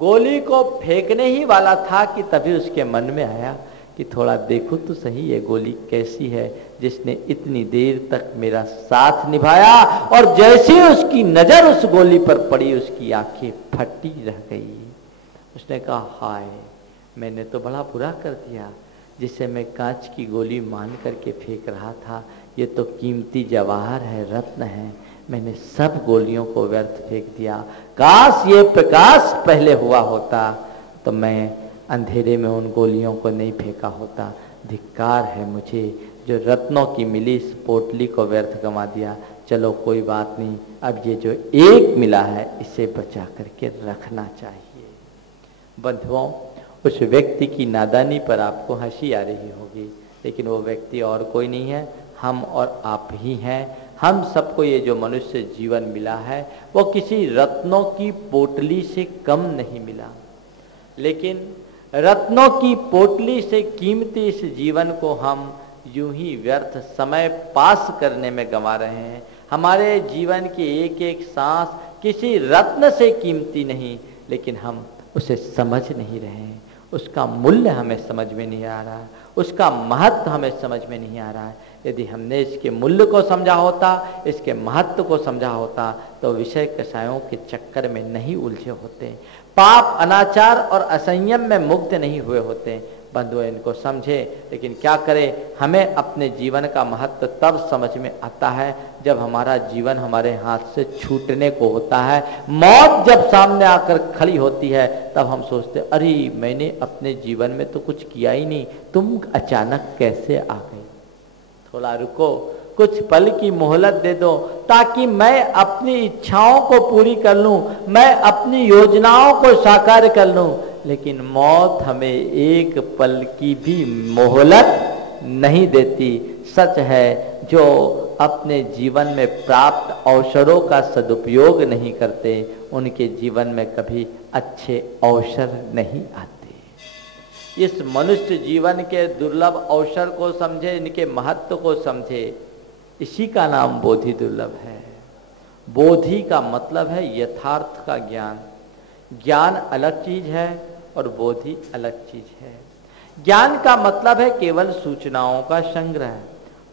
गोली को फेंकने ही वाला था कि तभी उसके मन में आया कि थोड़ा देखो तो सही ये गोली कैसी है जिसने इतनी देर तक मेरा साथ निभाया। और जैसे ही उसकी नजर उस गोली पर पड़ी, उसकी आंखें फटी रह गई। उसने कहा हाय, मैंने तो बड़ा बुरा कर दिया। जिसे मैं कांच की गोली मान करके फेंक रहा था, ये तो कीमती जवाहर है, रत्न है, मैंने सब गोलियों को व्यर्थ फेंक दिया। काश ये प्रकाश पहले हुआ होता तो मैं अंधेरे में उन गोलियों को नहीं फेंका होता। धिक्कार है मुझे जो रत्नों की मिली इस पोटली को व्यर्थ गंवा दिया। चलो कोई बात नहीं, अब ये जो एक मिला है इसे बचा करके रखना चाहिए। बंधुओं, उस व्यक्ति की नादानी पर आपको हंसी आ रही होगी, लेकिन वो व्यक्ति और कोई नहीं है, हम और आप ही हैं। हम सबको ये जो मनुष्य जीवन मिला है वो किसी रत्नों की पोटली से कम नहीं मिला, लेकिन रत्नों की पोटली से कीमती इस जीवन को हम यूं ही व्यर्थ समय पास करने में गंवा रहे हैं। हमारे जीवन की एक एक सांस किसी रत्न से कीमती नहीं, लेकिन हम उसे समझ नहीं रहे हैं, उसका मूल्य हमें समझ में नहीं आ रहा है, उसका महत्व हमें समझ में नहीं आ रहा है। यदि हमने इसके मूल्य को समझा होता, इसके महत्व को समझा होता, तो विषय कषायों के चक्कर में नहीं उलझे होते, पाप अनाचार और असंयम में मुक्त नहीं हुए होते। बंधुओं, इनको समझे, लेकिन क्या करें, हमें अपने जीवन का महत्व तब समझ में आता है जब हमारा जीवन हमारे हाथ से छूटने को होता है। मौत जब सामने आकर खड़ी होती है तब हम सोचते, अरे मैंने अपने जीवन में तो कुछ किया ही नहीं, तुम अचानक कैसे आ गए। थोड़ा रुको, कुछ पल की मोहलत दे दो, ताकि मैं अपनी इच्छाओं को पूरी कर लूं, मैं अपनी योजनाओं को साकार कर लूं। लेकिन मौत हमें एक पल की भी मोहलत नहीं देती। सच है, जो अपने जीवन में प्राप्त अवसरों का सदुपयोग नहीं करते, उनके जीवन में कभी अच्छे अवसर नहीं आते। इस मनुष्य जीवन के दुर्लभ अवसर को समझे, इनके महत्व को समझे, इसी का नाम बोधि दुर्लभ है। बोधि का मतलब है यथार्थ का ज्ञान। ज्ञान अलग चीज है और बोधि अलग चीज है। ज्ञान का मतलब है केवल सूचनाओं का संग्रह,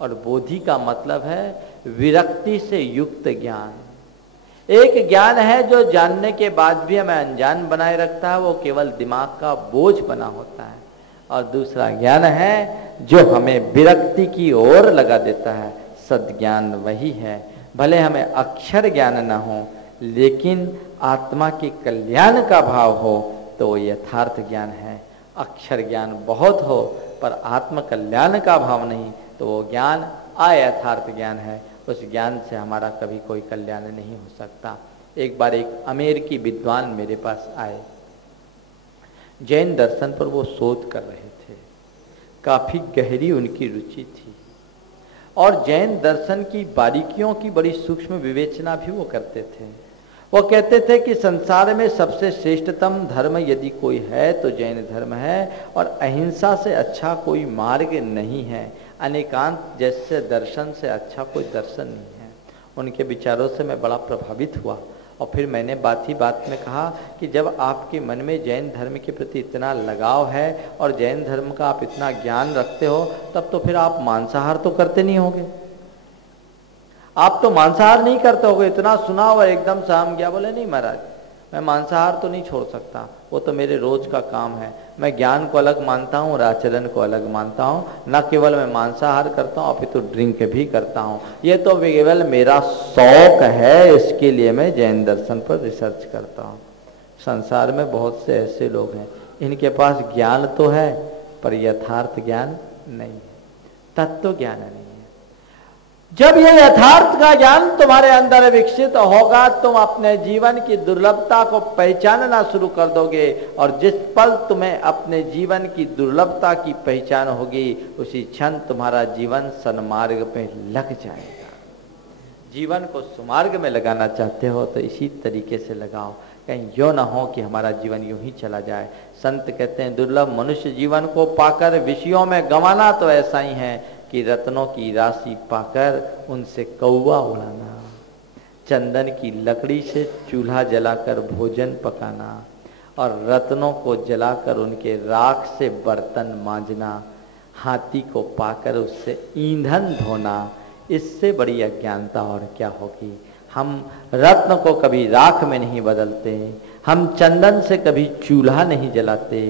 और बोधि का मतलब है विरक्ति से युक्त ज्ञान। एक ज्ञान है जो जानने के बाद भी हमें अनजान बनाए रखता है, वो केवल दिमाग का बोझ बना होता है। और दूसरा ज्ञान है जो हमें विरक्ति की ओर लगा देता है। सद्ज्ञान वही है, भले हमें अक्षर ज्ञान न हो, लेकिन आत्मा के कल्याण का भाव हो तो वो यथार्थ ज्ञान है। अक्षर ज्ञान बहुत हो पर आत्म कल्याण का भाव नहीं तो वो ज्ञान अयथार्थ ज्ञान है। उस ज्ञान से हमारा कभी कोई कल्याण नहीं हो सकता। एक बार एक अमेरिकी विद्वान मेरे पास आए, जैन दर्शन पर वो शोध कर रहे थे, काफी गहरी उनकी रुचि थी और जैन दर्शन की बारीकियों की बड़ी सूक्ष्म विवेचना भी वो करते थे। वो कहते थे कि संसार में सबसे श्रेष्ठतम धर्म यदि कोई है तो जैन धर्म है, और अहिंसा से अच्छा कोई मार्ग नहीं है, अनेकांत जैसे दर्शन से अच्छा कोई दर्शन नहीं है। उनके विचारों से मैं बड़ा प्रभावित हुआ और फिर मैंने बात ही बात में कहा कि जब आपके मन में जैन धर्म के प्रति इतना लगाव है और जैन धर्म का आप इतना ज्ञान रखते हो, तब तो फिर आप मांसाहार तो करते नहीं होगे, आप तो मांसाहार नहीं करते होगे। इतना सुना और एकदम साम गया, बोले नहीं महाराज, मैं मांसाहार तो नहीं छोड़ सकता, वो तो मेरे रोज का काम है। मैं ज्ञान को अलग मानता हूँ और आचरण को अलग मानता हूँ। न केवल मैं मांसाहार करता हूँ, अभी तो ड्रिंक भी करता हूँ। ये तो केवल मेरा शौक है, इसके लिए मैं जैन दर्शन पर रिसर्च करता हूँ। संसार में बहुत से ऐसे लोग हैं, इनके पास ज्ञान तो है पर यथार्थ ज्ञान नहीं है, तत्व ज्ञान नहीं है। जब ये यथार्थ का ज्ञान तुम्हारे अंदर विकसित होगा, तुम अपने जीवन की दुर्लभता को पहचानना शुरू कर दोगे, और जिस पल तुम्हें अपने जीवन की दुर्लभता की पहचान होगी, उसी क्षण तुम्हारा जीवन सन्मार्ग पे लग जाएगा। जीवन को सुमार्ग में लगाना चाहते हो तो इसी तरीके से लगाओ, कहीं यो ना हो कि हमारा जीवन यूं ही चला जाए। संत कहते हैं, दुर्लभ मनुष्य जीवन को पाकर विषयों में गंवाना तो ऐसा ही है कि रत्नों की राशि पाकर उनसे कौवा उड़ाना, चंदन की लकड़ी से चूल्हा जलाकर भोजन पकाना, और रत्नों को जलाकर उनके राख से बर्तन मांजना, हाथी को पाकर उससे ईंधन धोना, इससे बड़ी अज्ञानता और क्या होगी। हम रत्न को कभी राख में नहीं बदलते, हम चंदन से कभी चूल्हा नहीं जलाते,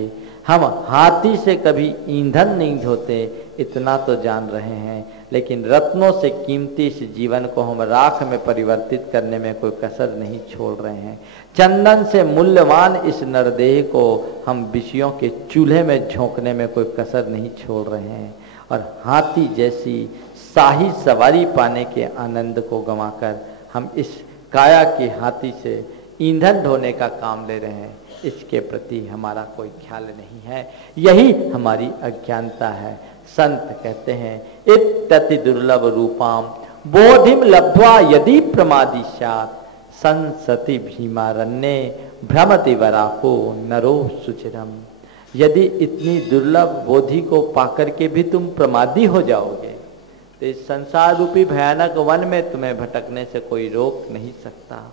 हम हाथी से कभी ईंधन नहीं ढोते, इतना तो जान रहे हैं, लेकिन रत्नों से कीमती इस जीवन को हम राख में परिवर्तित करने में कोई कसर नहीं छोड़ रहे हैं। चंदन से मूल्यवान इस नरदेह को हम विषयों के चूल्हे में झोंकने में कोई कसर नहीं छोड़ रहे हैं। और हाथी जैसी शाही सवारी पाने के आनंद को गंवाकर हम इस काया के हाथी से ईंधन ढोने का काम ले रहे हैं, इसके प्रति हमारा कोई ख्याल नहीं है। यही हमारी अज्ञानता है। संत कहते हैं इत्यति दुर्लभ रूपाम बोधिम लब्ध्वा यदि प्रमादी स्यात् संसति भीमारण्ये भ्रमति वराको नरो सुचिरम। यदि इतनी दुर्लभ बोधि को पाकर के भी तुम प्रमादी हो जाओगे तो इस संसार रूपी भयानक वन में तुम्हें भटकने से कोई रोक नहीं सकता।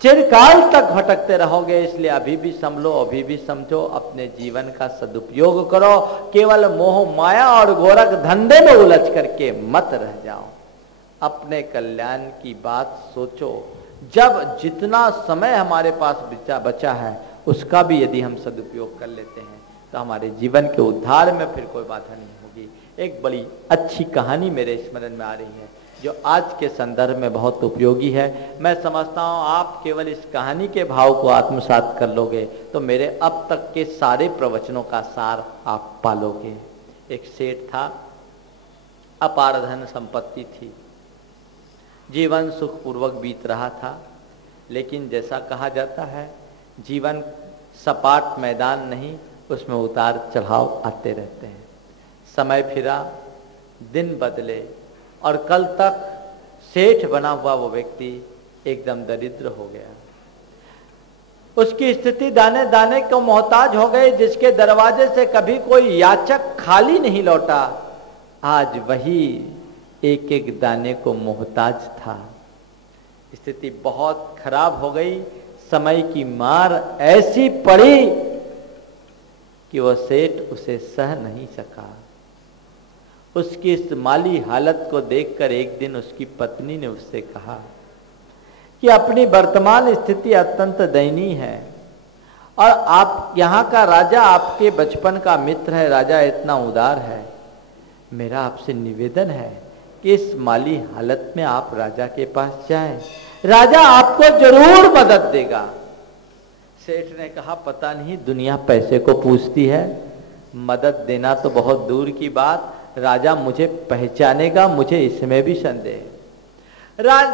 चिरकाल तक भटकते रहोगे, इसलिए अभी भी संभलो, अभी भी समझो, अपने जीवन का सदुपयोग करो। केवल मोह माया और गोरख धंधे में उलझ करके मत रह जाओ। अपने कल्याण की बात सोचो। जब जितना समय हमारे पास बचा है उसका भी यदि हम सदुपयोग कर लेते हैं तो हमारे जीवन के उद्धार में फिर कोई बाधा नहीं होगी। एक बड़ी अच्छी कहानी मेरे स्मरण में आ रही है जो आज के संदर्भ में बहुत उपयोगी है। मैं समझता हूँ आप केवल इस कहानी के भाव को आत्मसात कर लोगे तो मेरे अब तक के सारे प्रवचनों का सार आप पालोगे। एक सेठ था, अपार धन संपत्ति थी, जीवन सुखपूर्वक बीत रहा था, लेकिन जैसा कहा जाता है जीवन सपाट मैदान नहीं, उसमें उतार चढ़ाव आते रहते हैं। समय फिरा, दिन बदले और कल तक सेठ बना हुआ वो व्यक्ति एकदम दरिद्र हो गया। उसकी स्थिति दाने दाने को मोहताज हो गई। जिसके दरवाजे से कभी कोई याचक खाली नहीं लौटा, आज वही एक एक दाने को मोहताज था। स्थिति बहुत खराब हो गई। समय की मार ऐसी पड़ी कि वह सेठ उसे सह नहीं सका। उसकी इस माली हालत को देखकर एक दिन उसकी पत्नी ने उससे कहा कि अपनी वर्तमान स्थिति अत्यंत दयनीय है और आप यहाँ का राजा आपके बचपन का मित्र है, राजा इतना उदार है। मेरा आपसे निवेदन है कि इस माली हालत में आप राजा के पास जाएं, राजा आपको जरूर मदद देगा। सेठ ने कहा पता नहीं दुनिया पैसे को पूछती है, मदद देना तो बहुत दूर की बात, राजा मुझे पहचानेगा, मुझे इसमें भी संदेह।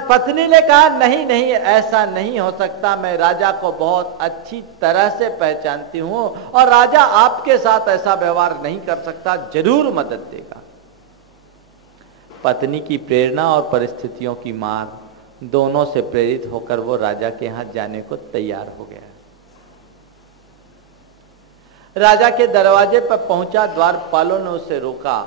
पत्नी ने कहा नहीं नहीं, ऐसा नहीं हो सकता, मैं राजा को बहुत अच्छी तरह से पहचानती हूं और राजा आपके साथ ऐसा व्यवहार नहीं कर सकता, जरूर मदद देगा। पत्नी की प्रेरणा और परिस्थितियों की मार दोनों से प्रेरित होकर वो राजा के यहां जाने को तैयार हो गया। राजा के दरवाजे पर पहुंचा, द्वारपालों ने उसे रोका।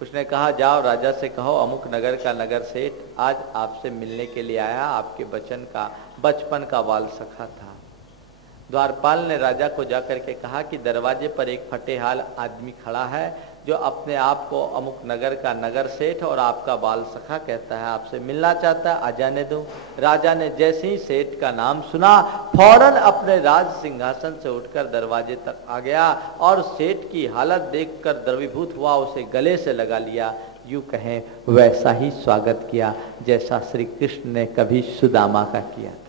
उसने कहा जाओ राजा से कहो अमुक नगर का नगर सेठ आज आपसे मिलने के लिए आया, आपके बचपन का बाल सखा था। द्वारपाल ने राजा को जाकर के कहा कि दरवाजे पर एक फटेहाल आदमी खड़ा है जो अपने आप को अमुक नगर का नगर सेठ और आपका बाल सखा कहता है, आपसे मिलना चाहता है, आ जाने दो। राजा ने जैसे ही सेठ का नाम सुना फौरन अपने राज सिंहासन से उठकर दरवाजे तक आ गया और सेठ की हालत देखकर द्रवीभूत हुआ, उसे गले से लगा लिया। यूं कहें वैसा ही स्वागत किया जैसा श्री कृष्ण ने कभी सुदामा का किया था।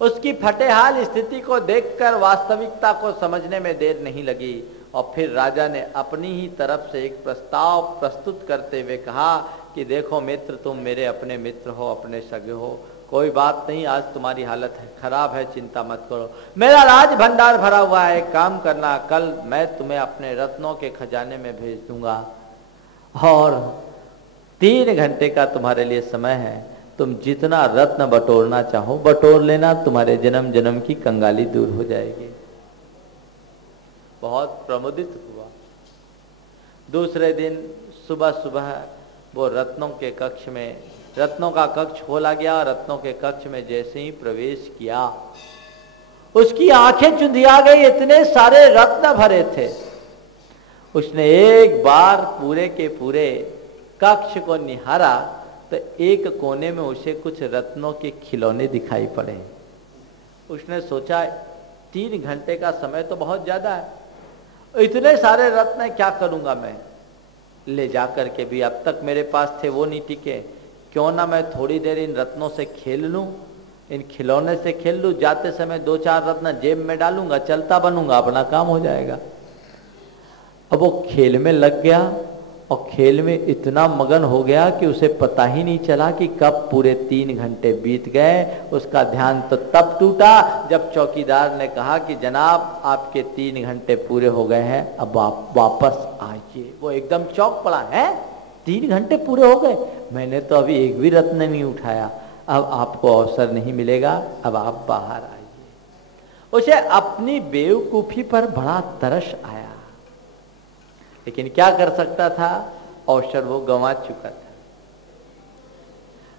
उसकी फटेहाल स्थिति को देखकर वास्तविकता को समझने में देर नहीं लगी और फिर राजा ने अपनी ही तरफ से एक प्रस्ताव प्रस्तुत करते हुए कहा कि देखो मित्र, तुम मेरे अपने मित्र हो, अपने सगे हो, कोई बात नहीं, आज तुम्हारी हालत खराब है, चिंता मत करो, मेरा राज भंडार भरा हुआ है, एक काम करना, कल मैं तुम्हें अपने रत्नों के खजाने में भेज दूंगा और 3 घंटे का तुम्हारे लिए समय है, तुम जितना रत्न बटोरना चाहो बटोर लेना, तुम्हारे जन्म जन्म की कंगाली दूर हो जाएगी। बहुत प्रमुदित हुआ। दूसरे दिन सुबह सुबह वो रत्नों के कक्ष में, रत्नों का कक्ष खोला गया। रत्नों के कक्ष में जैसे ही प्रवेश किया उसकी आंखें चुंधिया गई, इतने सारे रत्न भरे थे। उसने एक बार पूरे के पूरे कक्ष को निहारा तो एक कोने में उसे कुछ रत्नों के खिलौने दिखाई पड़े। उसने सोचा 3 घंटे का समय तो बहुत ज्यादा है। इतने सारे रत्न क्या करूंगा मैं, ले जा करके भी अब तक मेरे पास थे वो नहीं टिके, क्यों ना मैं थोड़ी देर इन रत्नों से खेल लूं, इन खिलौने से खेल लूं, जाते समय 2-4 रत्न जेब में डालूंगा, चलता बनूंगा, अपना काम हो जाएगा। अब वो खेल में लग गया और खेल में इतना मगन हो गया कि उसे पता ही नहीं चला कि कब पूरे 3 घंटे बीत गए। उसका ध्यान तो तब टूटा जब चौकीदार ने कहा कि जनाब आपके 3 घंटे पूरे हो गए हैं, अब आप वापस आइए। वो एकदम चौंक पड़ा, है 3 घंटे पूरे हो गए, मैंने तो अभी एक भी रत्न नहीं उठाया, अब आपको अवसर नहीं मिलेगा, अब आप बाहर आइए। उसे अपनी बेवकूफी पर बड़ा तरस आया, लेकिन क्या कर सकता था, अवसर वो गंवा चुका था।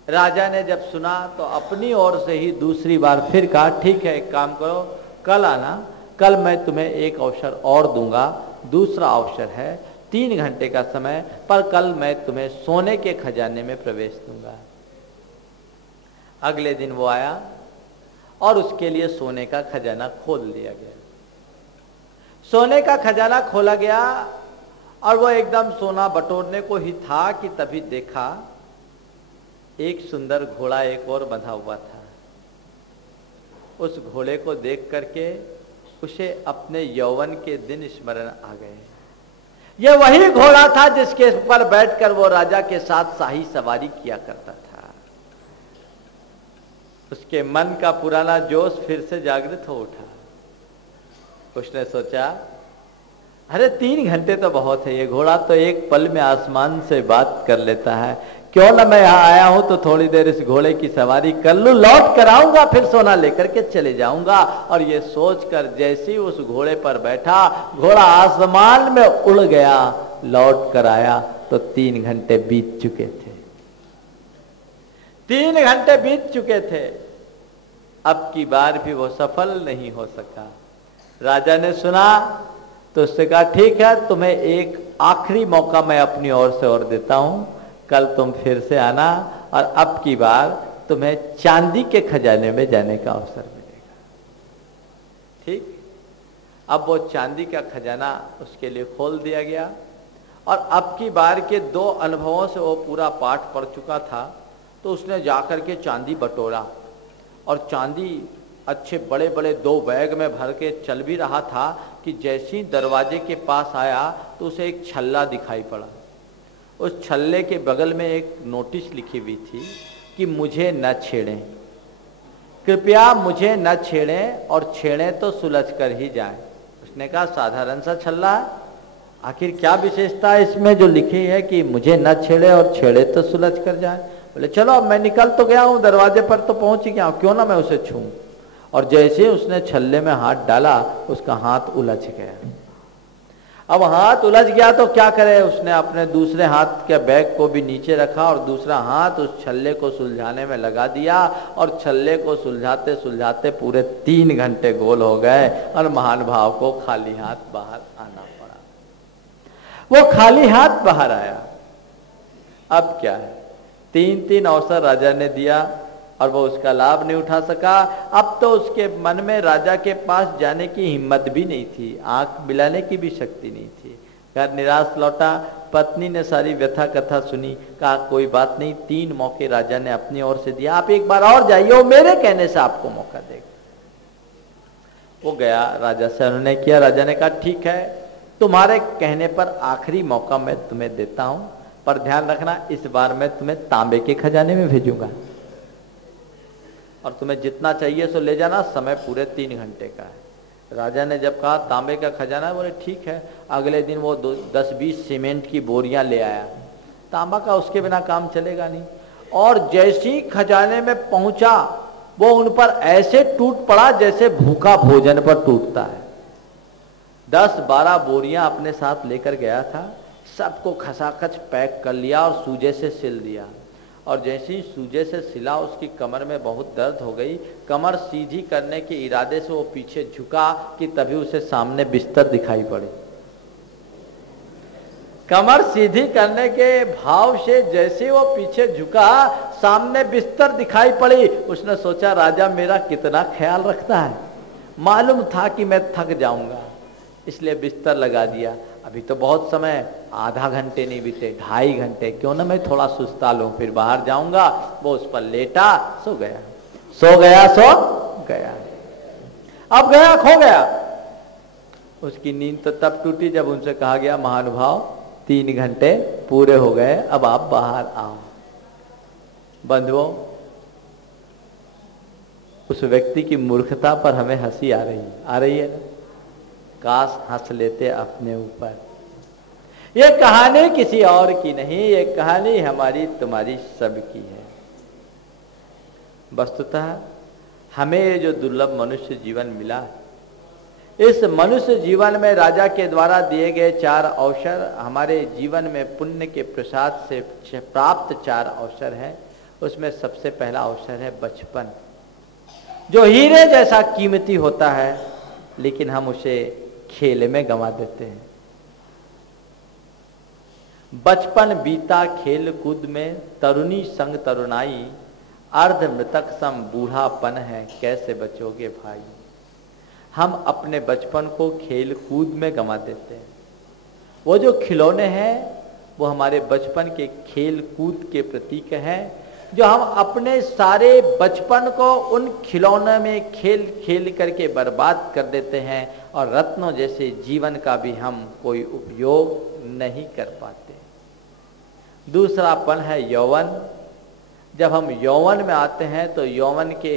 राजा ने जब सुना तो अपनी ओर से ही दूसरी बार फिर कहा, ठीक है एक काम करो, कल आना, कल मैं तुम्हें एक अवसर और दूंगा, दूसरा अवसर है 3 घंटे का समय, पर कल मैं तुम्हें सोने के खजाने में प्रवेश दूंगा। अगले दिन वो आया और उसके लिए सोने का खजाना खोल दिया गया। सोने का खजाना खोला गया और वो एकदम सोना बटोरने को ही था कि तभी देखा एक सुंदर घोड़ा एक और बंधा हुआ था। उस घोड़े को देख करके उसे अपने यौवन के दिन स्मरण आ गए। यह वही घोड़ा था जिसके ऊपर बैठकर वो राजा के साथ शाही सवारी किया करता था। उसके मन का पुराना जोश फिर से जागृत हो उठा। उसने सोचा, अरे 3 घंटे तो बहुत है, ये घोड़ा तो एक पल में आसमान से बात कर लेता है, क्यों ना मैं यहाँ आया हूं तो थोड़ी देर इस घोड़े की सवारी कर लूं, लौट कर आऊंगा, फिर सोना लेकर के चले जाऊंगा। और ये सोचकर जैसे ही उस घोड़े पर बैठा, घोड़ा आसमान में उड़ गया, लौट कर आया तो 3 घंटे बीत चुके थे। 3 घंटे बीत चुके थे, अब की बार भी वो सफल नहीं हो सका। राजा ने सुना तो उससे कहा, ठीक है तुम्हें एक आखिरी मौका मैं अपनी ओर से और देता हूं, कल तुम फिर से आना और अब की बार तुम्हें चांदी के खजाने में जाने का अवसर मिलेगा। ठीक, अब वो चांदी का खजाना उसके लिए खोल दिया गया और अब की बार के 2 अनुभवों से वो पूरा पाठ पढ़ चुका था। तो उसने जाकर के चांदी बटोरा और चांदी अच्छे बड़े बड़े 2 बैग में भर के चल भी रहा था कि जैसे ही दरवाजे के पास आया तो उसे एक छल्ला दिखाई पड़ा। उस छल्ले के बगल में एक नोटिस लिखी हुई थी कि मुझे न छेड़ें, कृपया मुझे न छेड़ें, और छेड़ें तो सुलझ कर ही जाएं। उसने कहा, साधारण सा छल्ला है, आखिर क्या विशेषता है इसमें जो लिखी है कि मुझे न छेड़े और छेड़े तो सुलझ कर जाए। बोले चलो अब मैं निकल तो गया हूं, दरवाजे पर तो पहुंच ही गया हूं, क्यों ना मैं उसे छूऊं। और जैसे ही उसने छल्ले में हाथ डाला, उसका हाथ उलझ गया। अब हाथ उलझ गया तो क्या करे, उसने अपने दूसरे हाथ के बैग को भी नीचे रखा और दूसरा हाथ उस छल्ले को सुलझाने में लगा दिया और छल्ले को सुलझाते सुलझाते पूरे 3 घंटे गोल हो गए और महानुभाव को खाली हाथ बाहर आना पड़ा। वो खाली हाथ बाहर आया। अब क्या है, 3 अवसर राजा ने दिया और वो उसका लाभ नहीं उठा सका। अब तो उसके मन में राजा के पास जाने की हिम्मत भी नहीं थी, आंख मिलाने की भी शक्ति नहीं थी। घर निराश लौटा। पत्नी ने सारी व्यथा कथा सुनी, कहा कोई बात नहीं, 3 मौके राजा ने अपनी ओर से दिया, आप एक बार और जाइए, वो मेरे कहने से आपको मौका देगा। वो गया, राजा से उन्होंने किया। राजा ने कहा ठीक है, तुम्हारे कहने पर आखिरी मौका मैं तुम्हें देता हूं, पर ध्यान रखना इस बार मैं तुम्हें तांबे के खजाने में भेजूंगा और तुम्हें जितना चाहिए सो ले जाना, समय पूरे 3 घंटे का है। राजा ने जब कहा तांबे का खजाना है, बोले ठीक है। अगले दिन वो 10-20 सीमेंट की बोरियां ले आया। तांबा का उसके बिना काम चलेगा नहीं। और जैसे ही खजाने में पहुंचा, वो उन पर ऐसे टूट पड़ा जैसे भूखा भोजन पर टूटता है। 10-12 बोरियां अपने साथ लेकर गया था, सबको खसाखच पैक कर लिया और सूजे से सिल दिया। और जैसे ही सूजे से सिला, उसकी कमर में बहुत दर्द हो गई। कमर सीधी करने के इरादे से वो पीछे झुका कि तभी उसे सामने बिस्तर दिखाई पड़ी। कमर सीधी करने के भाव से जैसे वो पीछे झुका, सामने बिस्तर दिखाई पड़ी। उसने सोचा राजा मेरा कितना ख्याल रखता है, मालूम था कि मैं थक जाऊंगा, इसलिए बिस्तर लगा दिया। अभी तो बहुत समय, आधा घंटे नहीं बीते, 2.5 घंटे, क्यों ना मैं थोड़ा सुस्ता लूं, फिर बाहर जाऊंगा। वो उस पर लेटा, सो गया, सो गया, सो गया। अब गया खो गया। उसकी नींद तो तब टूटी जब उनसे कहा गया, महानुभाव 3 घंटे पूरे हो गए, अब आप बाहर आओ। बंधुओं, उस व्यक्ति की मूर्खता पर हमें हंसी आ रही है ना? काश हंस लेते अपने ऊपर। ये कहानी किसी और की नहीं, ये कहानी हमारी तुम्हारी सबकी है। वस्तुतः हमें जो दुर्लभ मनुष्य जीवन मिला, इस मनुष्य जीवन में राजा के द्वारा दिए गए 4 अवसर, हमारे जीवन में पुण्य के प्रसाद से प्राप्त 4 अवसर हैं। उसमें सबसे पहला अवसर है बचपन, जो हीरे जैसा कीमती होता है, लेकिन हम उसे खेल में गंवा देते हैं। बचपन बीता खेल कूद में, तरुणी संग तरुणाई, अर्ध मृतक सम बूढ़ापन है, कैसे बचोगे भाई। हम अपने बचपन को खेल कूद में गंवा देते हैं। वो जो खिलौने हैं वो हमारे बचपन के खेल कूद के प्रतीक हैं, जो हम अपने सारे बचपन को उन खिलौनों में खेल खेल करके बर्बाद कर देते हैं, और रत्नों जैसे जीवन का भी हम कोई उपयोग नहीं कर पाते। दूसरापन है यौवन। जब हम यौवन में आते हैं तो यौवन के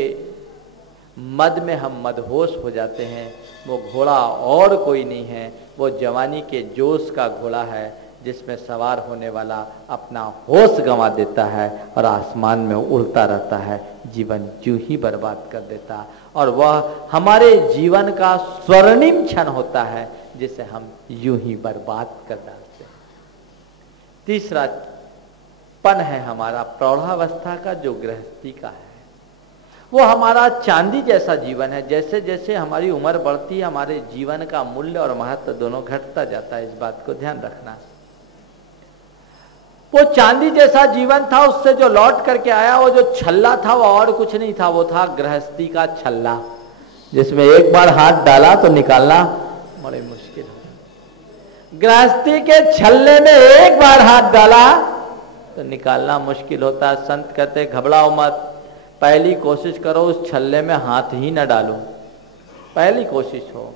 मद में हम मदहोश हो जाते हैं। वो घोड़ा और कोई नहीं है, वो जवानी के जोश का घोड़ा है, जिसमें सवार होने वाला अपना होश गंवा देता है और आसमान में उड़ता रहता है, जीवन यूं ही बर्बाद कर देता। और वह हमारे जीवन का स्वर्णिम क्षण होता है, जिसे हम यूं ही बर्बाद कर डालते हैं। तीसरा पन है हमारा प्रौढ़ावस्था का, जो गृहस्थी का है। वो हमारा चांदी जैसा जीवन है। जैसे जैसे हमारी उम्र बढ़ती है, हमारे जीवन का मूल्य और महत्व दोनों घटता जाता है, इस बात को ध्यान रखना। वो चांदी जैसा जीवन था, उससे जो लौट करके आया, वो जो छल्ला था वो और कुछ नहीं था, वो था गृहस्थी का छल्ला, जिसमें एक बार हाथ डाला तो निकालना बड़ी मुश्किल है। गृहस्थी के छल्ले में एक बार हाथ डाला तो निकालना मुश्किल होता है। संत कहते घबराओ मत, पहली कोशिश करो उस छल्ले में हाथ ही न डालो। पहली कोशिश हो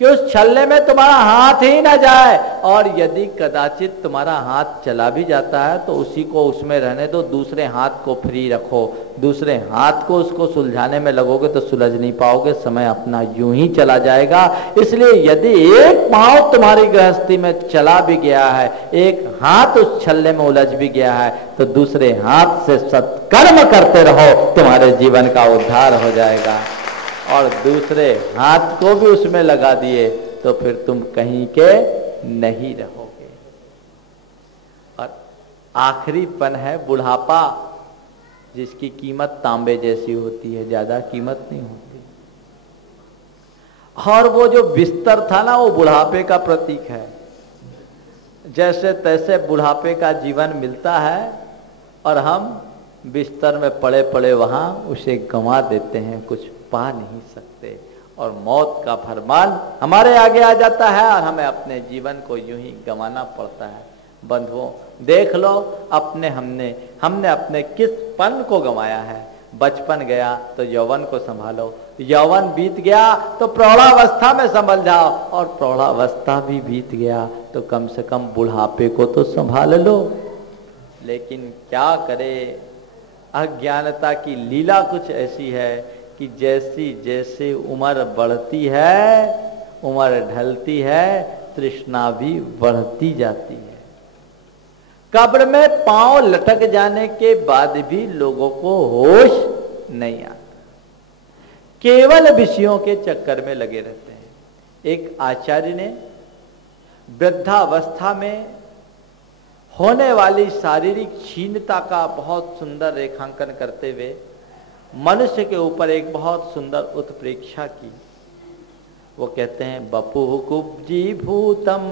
कि उस छल्ले में तुम्हारा हाथ ही ना जाए, और यदि कदाचित तुम्हारा हाथ चला भी जाता है तो उसी को उसमें रहने दो, दूसरे हाथ को फ्री रखो। दूसरे हाथ को उसको सुलझाने में लगोगे तो सुलझ नहीं पाओगे, समय अपना यूं ही चला जाएगा। इसलिए यदि एक पांव तुम्हारी गृहस्थी में चला भी गया है, एक हाथ उस छल्ले में उलझ भी गया है, तो दूसरे हाथ से सत्कर्म करते रहो, तुम्हारे जीवन का उद्धार हो जाएगा। और दूसरे हाथ को भी उसमें लगा दिए तो फिर तुम कहीं के नहीं रहोगे। और आखिरी पन है बुढ़ापा, जिसकी कीमत तांबे जैसी होती है, ज्यादा कीमत नहीं होती। और वो जो बिस्तर था ना, वो बुढ़ापे का प्रतीक है। जैसे तैसे बुढ़ापे का जीवन मिलता है और हम बिस्तर में पड़े पड़े वहां उसे गंवा देते हैं, कुछ पा नहीं सकते, और मौत का फरमान हमारे आगे आ जाता है और हमें अपने जीवन को यूं ही गंवाना पड़ता है। बंधुओं, देख लो हमने अपने किस पन को गंवाया है। बचपन गया तो यौवन को संभालो, यौवन बीत गया तो प्रौढ़ावस्था में संभल जाओ, और प्रौढ़ावस्था भी बीत गया तो कम से कम बुढ़ापे को तो संभाल लो। लेकिन क्या करे, अज्ञानता की लीला कुछ ऐसी है कि जैसी जैसे उम्र बढ़ती है, उम्र ढलती है, तृष्णा भी बढ़ती जाती है। कब्र में पांव लटक जाने के बाद भी लोगों को होश नहीं आता, केवल विषयों के चक्कर में लगे रहते हैं। एक आचार्य ने वृद्धावस्था में होने वाली शारीरिक क्षीणता का बहुत सुंदर रेखांकन करते हुए मनुष्य के ऊपर एक बहुत सुंदर उत्प्रेक्षा की। वो कहते हैं, बपुः कुब्जी भूतम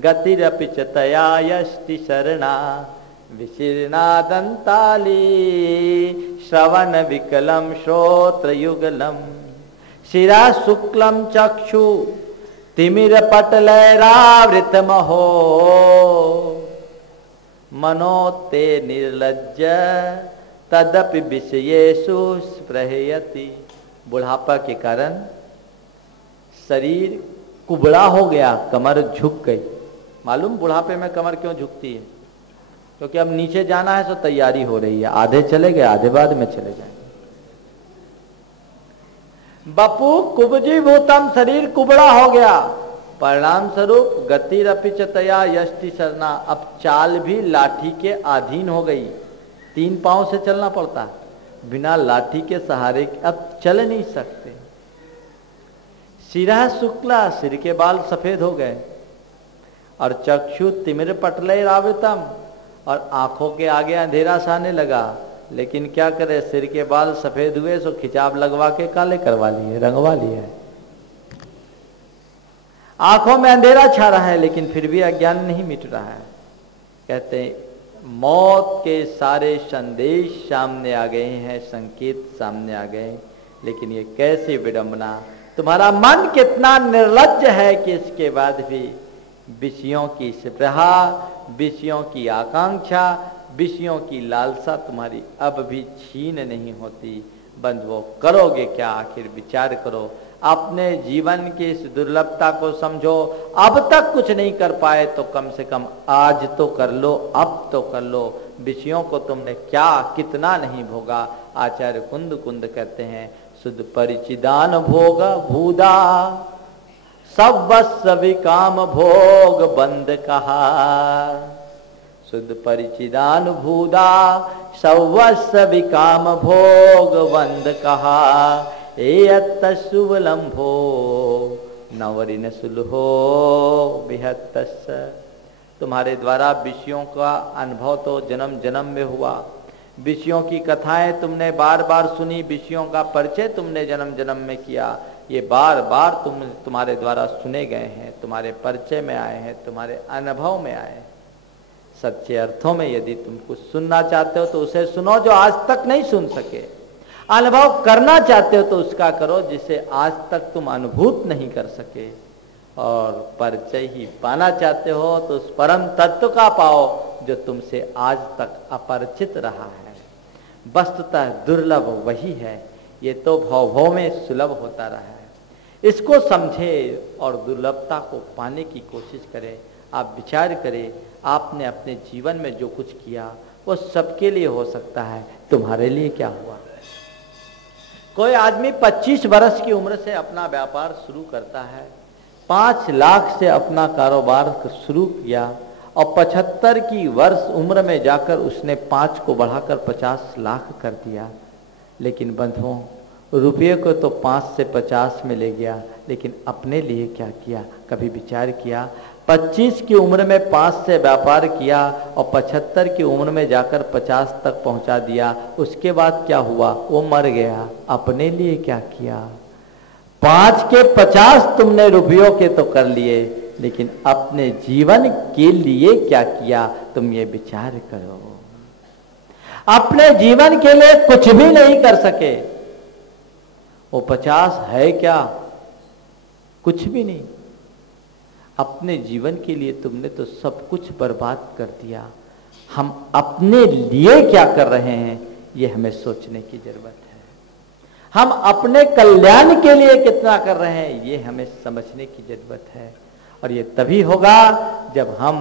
गतिरपि च तया यष्टि शरणा, विशीर्णा दंताली श्रवण विकलम श्रोत्र युगलम, शिरा शुक्लम चक्षु तिमिर पटलैरावृत महो मनोते निर्लज्ज तदपि विषयेषु स्पृहयति। बुढ़ापा के कारण शरीर कुबड़ा हो गया, कमर झुक गई। मालूम बुढ़ापे में कमर क्यों झुकती है? क्योंकि अब नीचे जाना है तो तैयारी हो रही है, आधे चले गए, आधे बाद में चले जाएंगे। बपू कुब्जीभूतम, शरीर कुबड़ा हो गया, परिणाम स्वरूप गतिरपिच तया यष्टि शरणा, अब चाल भी लाठी के अधीन हो गई। 3 पांव से चलना पड़ता है, बिना लाठी के सहारे अब चल नहीं सकते। सिरा शुक्ला, सिर के बाल सफेद हो गए, और चक्षु तिमिर पटले रावतम, और आंखों के आगे अंधेरा साने लगा। लेकिन क्या करे, सिर के बाल सफेद हुए सो खिंचाव लगवा के काले करवा लिए, रंगवा लिए। आंखों में अंधेरा छा रहा है, लेकिन फिर भी अज्ञान नहीं मिट रहा है। कहते हैं मौत के सारे संदेश सामने आ गए हैं, संकेत सामने आ गए, लेकिन ये कैसी विडंबना। तुम्हारा मन कितना निर्लज्ज है कि इसके बाद भी विषयों की स्पृहा, विषयों की आकांक्षा, विषयों की लालसा तुम्हारी अब भी छीन नहीं होती। बंधुओं, करोगे क्या आखिर? विचार करो, अपने जीवन की इस दुर्लभता को समझो। अब तक कुछ नहीं कर पाए तो कम से कम आज तो कर लो, अब तो कर लो। विषयों को तुमने क्या कितना नहीं भोगा। आचार्य कुंद कुंद कहते हैं, शुद्ध परिचिदान भोग भूदा, सब सभी काम भोग बंद कहा। शुद्ध परिचिदान भूदा, सभी काम भोग बंद कहा। शुभलंभो नवरिन सुलहो बिहत्तस। तुम्हारे द्वारा विषयों का अनुभव तो जन्म जन्म में हुआ, विषयों की कथाएं तुमने बार बार सुनी, विषयों का परिचय तुमने जन्म जन्म में किया। ये बार बार तुम्हारे द्वारा सुने गए हैं, तुम्हारे परिचय में आए हैं, तुम्हारे अनुभव में आए हैं। सच्चे अर्थों में यदि तुम कुछ सुनना चाहते हो तो उसे सुनो जो आज तक नहीं सुन सके। अनुभव करना चाहते हो तो उसका करो जिसे आज तक तुम अनुभूत नहीं कर सके। और परिचय ही पाना चाहते हो तो उस परम तत्व का पाओ जो तुमसे आज तक अपरिचित रहा है। वस्तुतः दुर्लभ वही है, ये तो भव भव में सुलभ होता रहा है। इसको समझे और दुर्लभता को पाने की कोशिश करें। आप विचार करें, आपने अपने जीवन में जो कुछ किया वो सबके लिए हो सकता है, तुम्हारे लिए क्या हुआ? कोई आदमी 25 वर्ष की उम्र से अपना व्यापार शुरू करता है, 5 लाख से अपना कारोबार शुरू किया, और 75 की वर्ष उम्र में जाकर उसने 5 को बढ़ाकर 50 लाख कर दिया। लेकिन बंधुओं, रुपये को तो 5 से 50 में ले गया, लेकिन अपने लिए क्या किया? कभी विचार किया? 25 की उम्र में 5 से व्यापार किया और 75 की उम्र में जाकर 50 तक पहुंचा दिया। उसके बाद क्या हुआ? वो मर गया। अपने लिए क्या किया? 5 के 50 तुमने रुपयों के तो कर लिए, लेकिन अपने जीवन के लिए क्या किया? तुम ये विचार करो। अपने जीवन के लिए कुछ भी नहीं कर सके। वो 50 है क्या? कुछ भी नहीं। अपने जीवन के लिए तुमने तो सब कुछ बर्बाद कर दिया। हम अपने लिए क्या कर रहे हैं, ये हमें सोचने की जरूरत है। हम अपने कल्याण के लिए कितना कर रहे हैं, ये हमें समझने की जरूरत है। और ये तभी होगा जब हम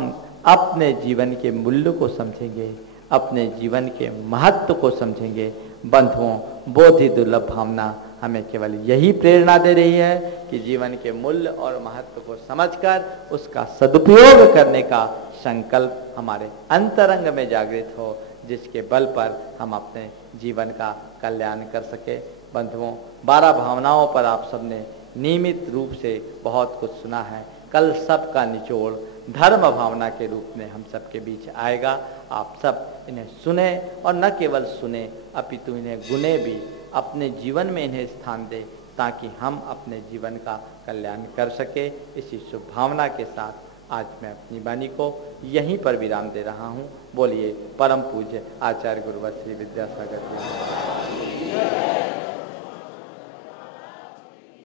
अपने जीवन के मूल्य को समझेंगे, अपने जीवन के महत्व को समझेंगे। बंधुओं, बोधि दुर्लभ भावना हमें केवल यही प्रेरणा दे रही है कि जीवन के मूल्य और महत्व को समझकर उसका सदुपयोग करने का संकल्प हमारे अंतरंग में जागृत हो, जिसके बल पर हम अपने जीवन का कल्याण कर सके। बंधुओं, 12 भावनाओं पर आप सबने नियमित रूप से बहुत कुछ सुना है। कल सबका निचोड़ धर्म भावना के रूप में हम सबके बीच आएगा। आप सब इन्हें सुने, और न केवल सुने अपितु इन्हें गुने भी, अपने जीवन में इन्हें स्थान दे, ताकि हम अपने जीवन का कल्याण कर सके। इसी शुभ भावना के साथ आज मैं अपनी वाणी को यहीं पर विराम दे रहा हूँ। बोलिए परम पूज्य आचार्य गुरुवर श्री विद्यासागर जी।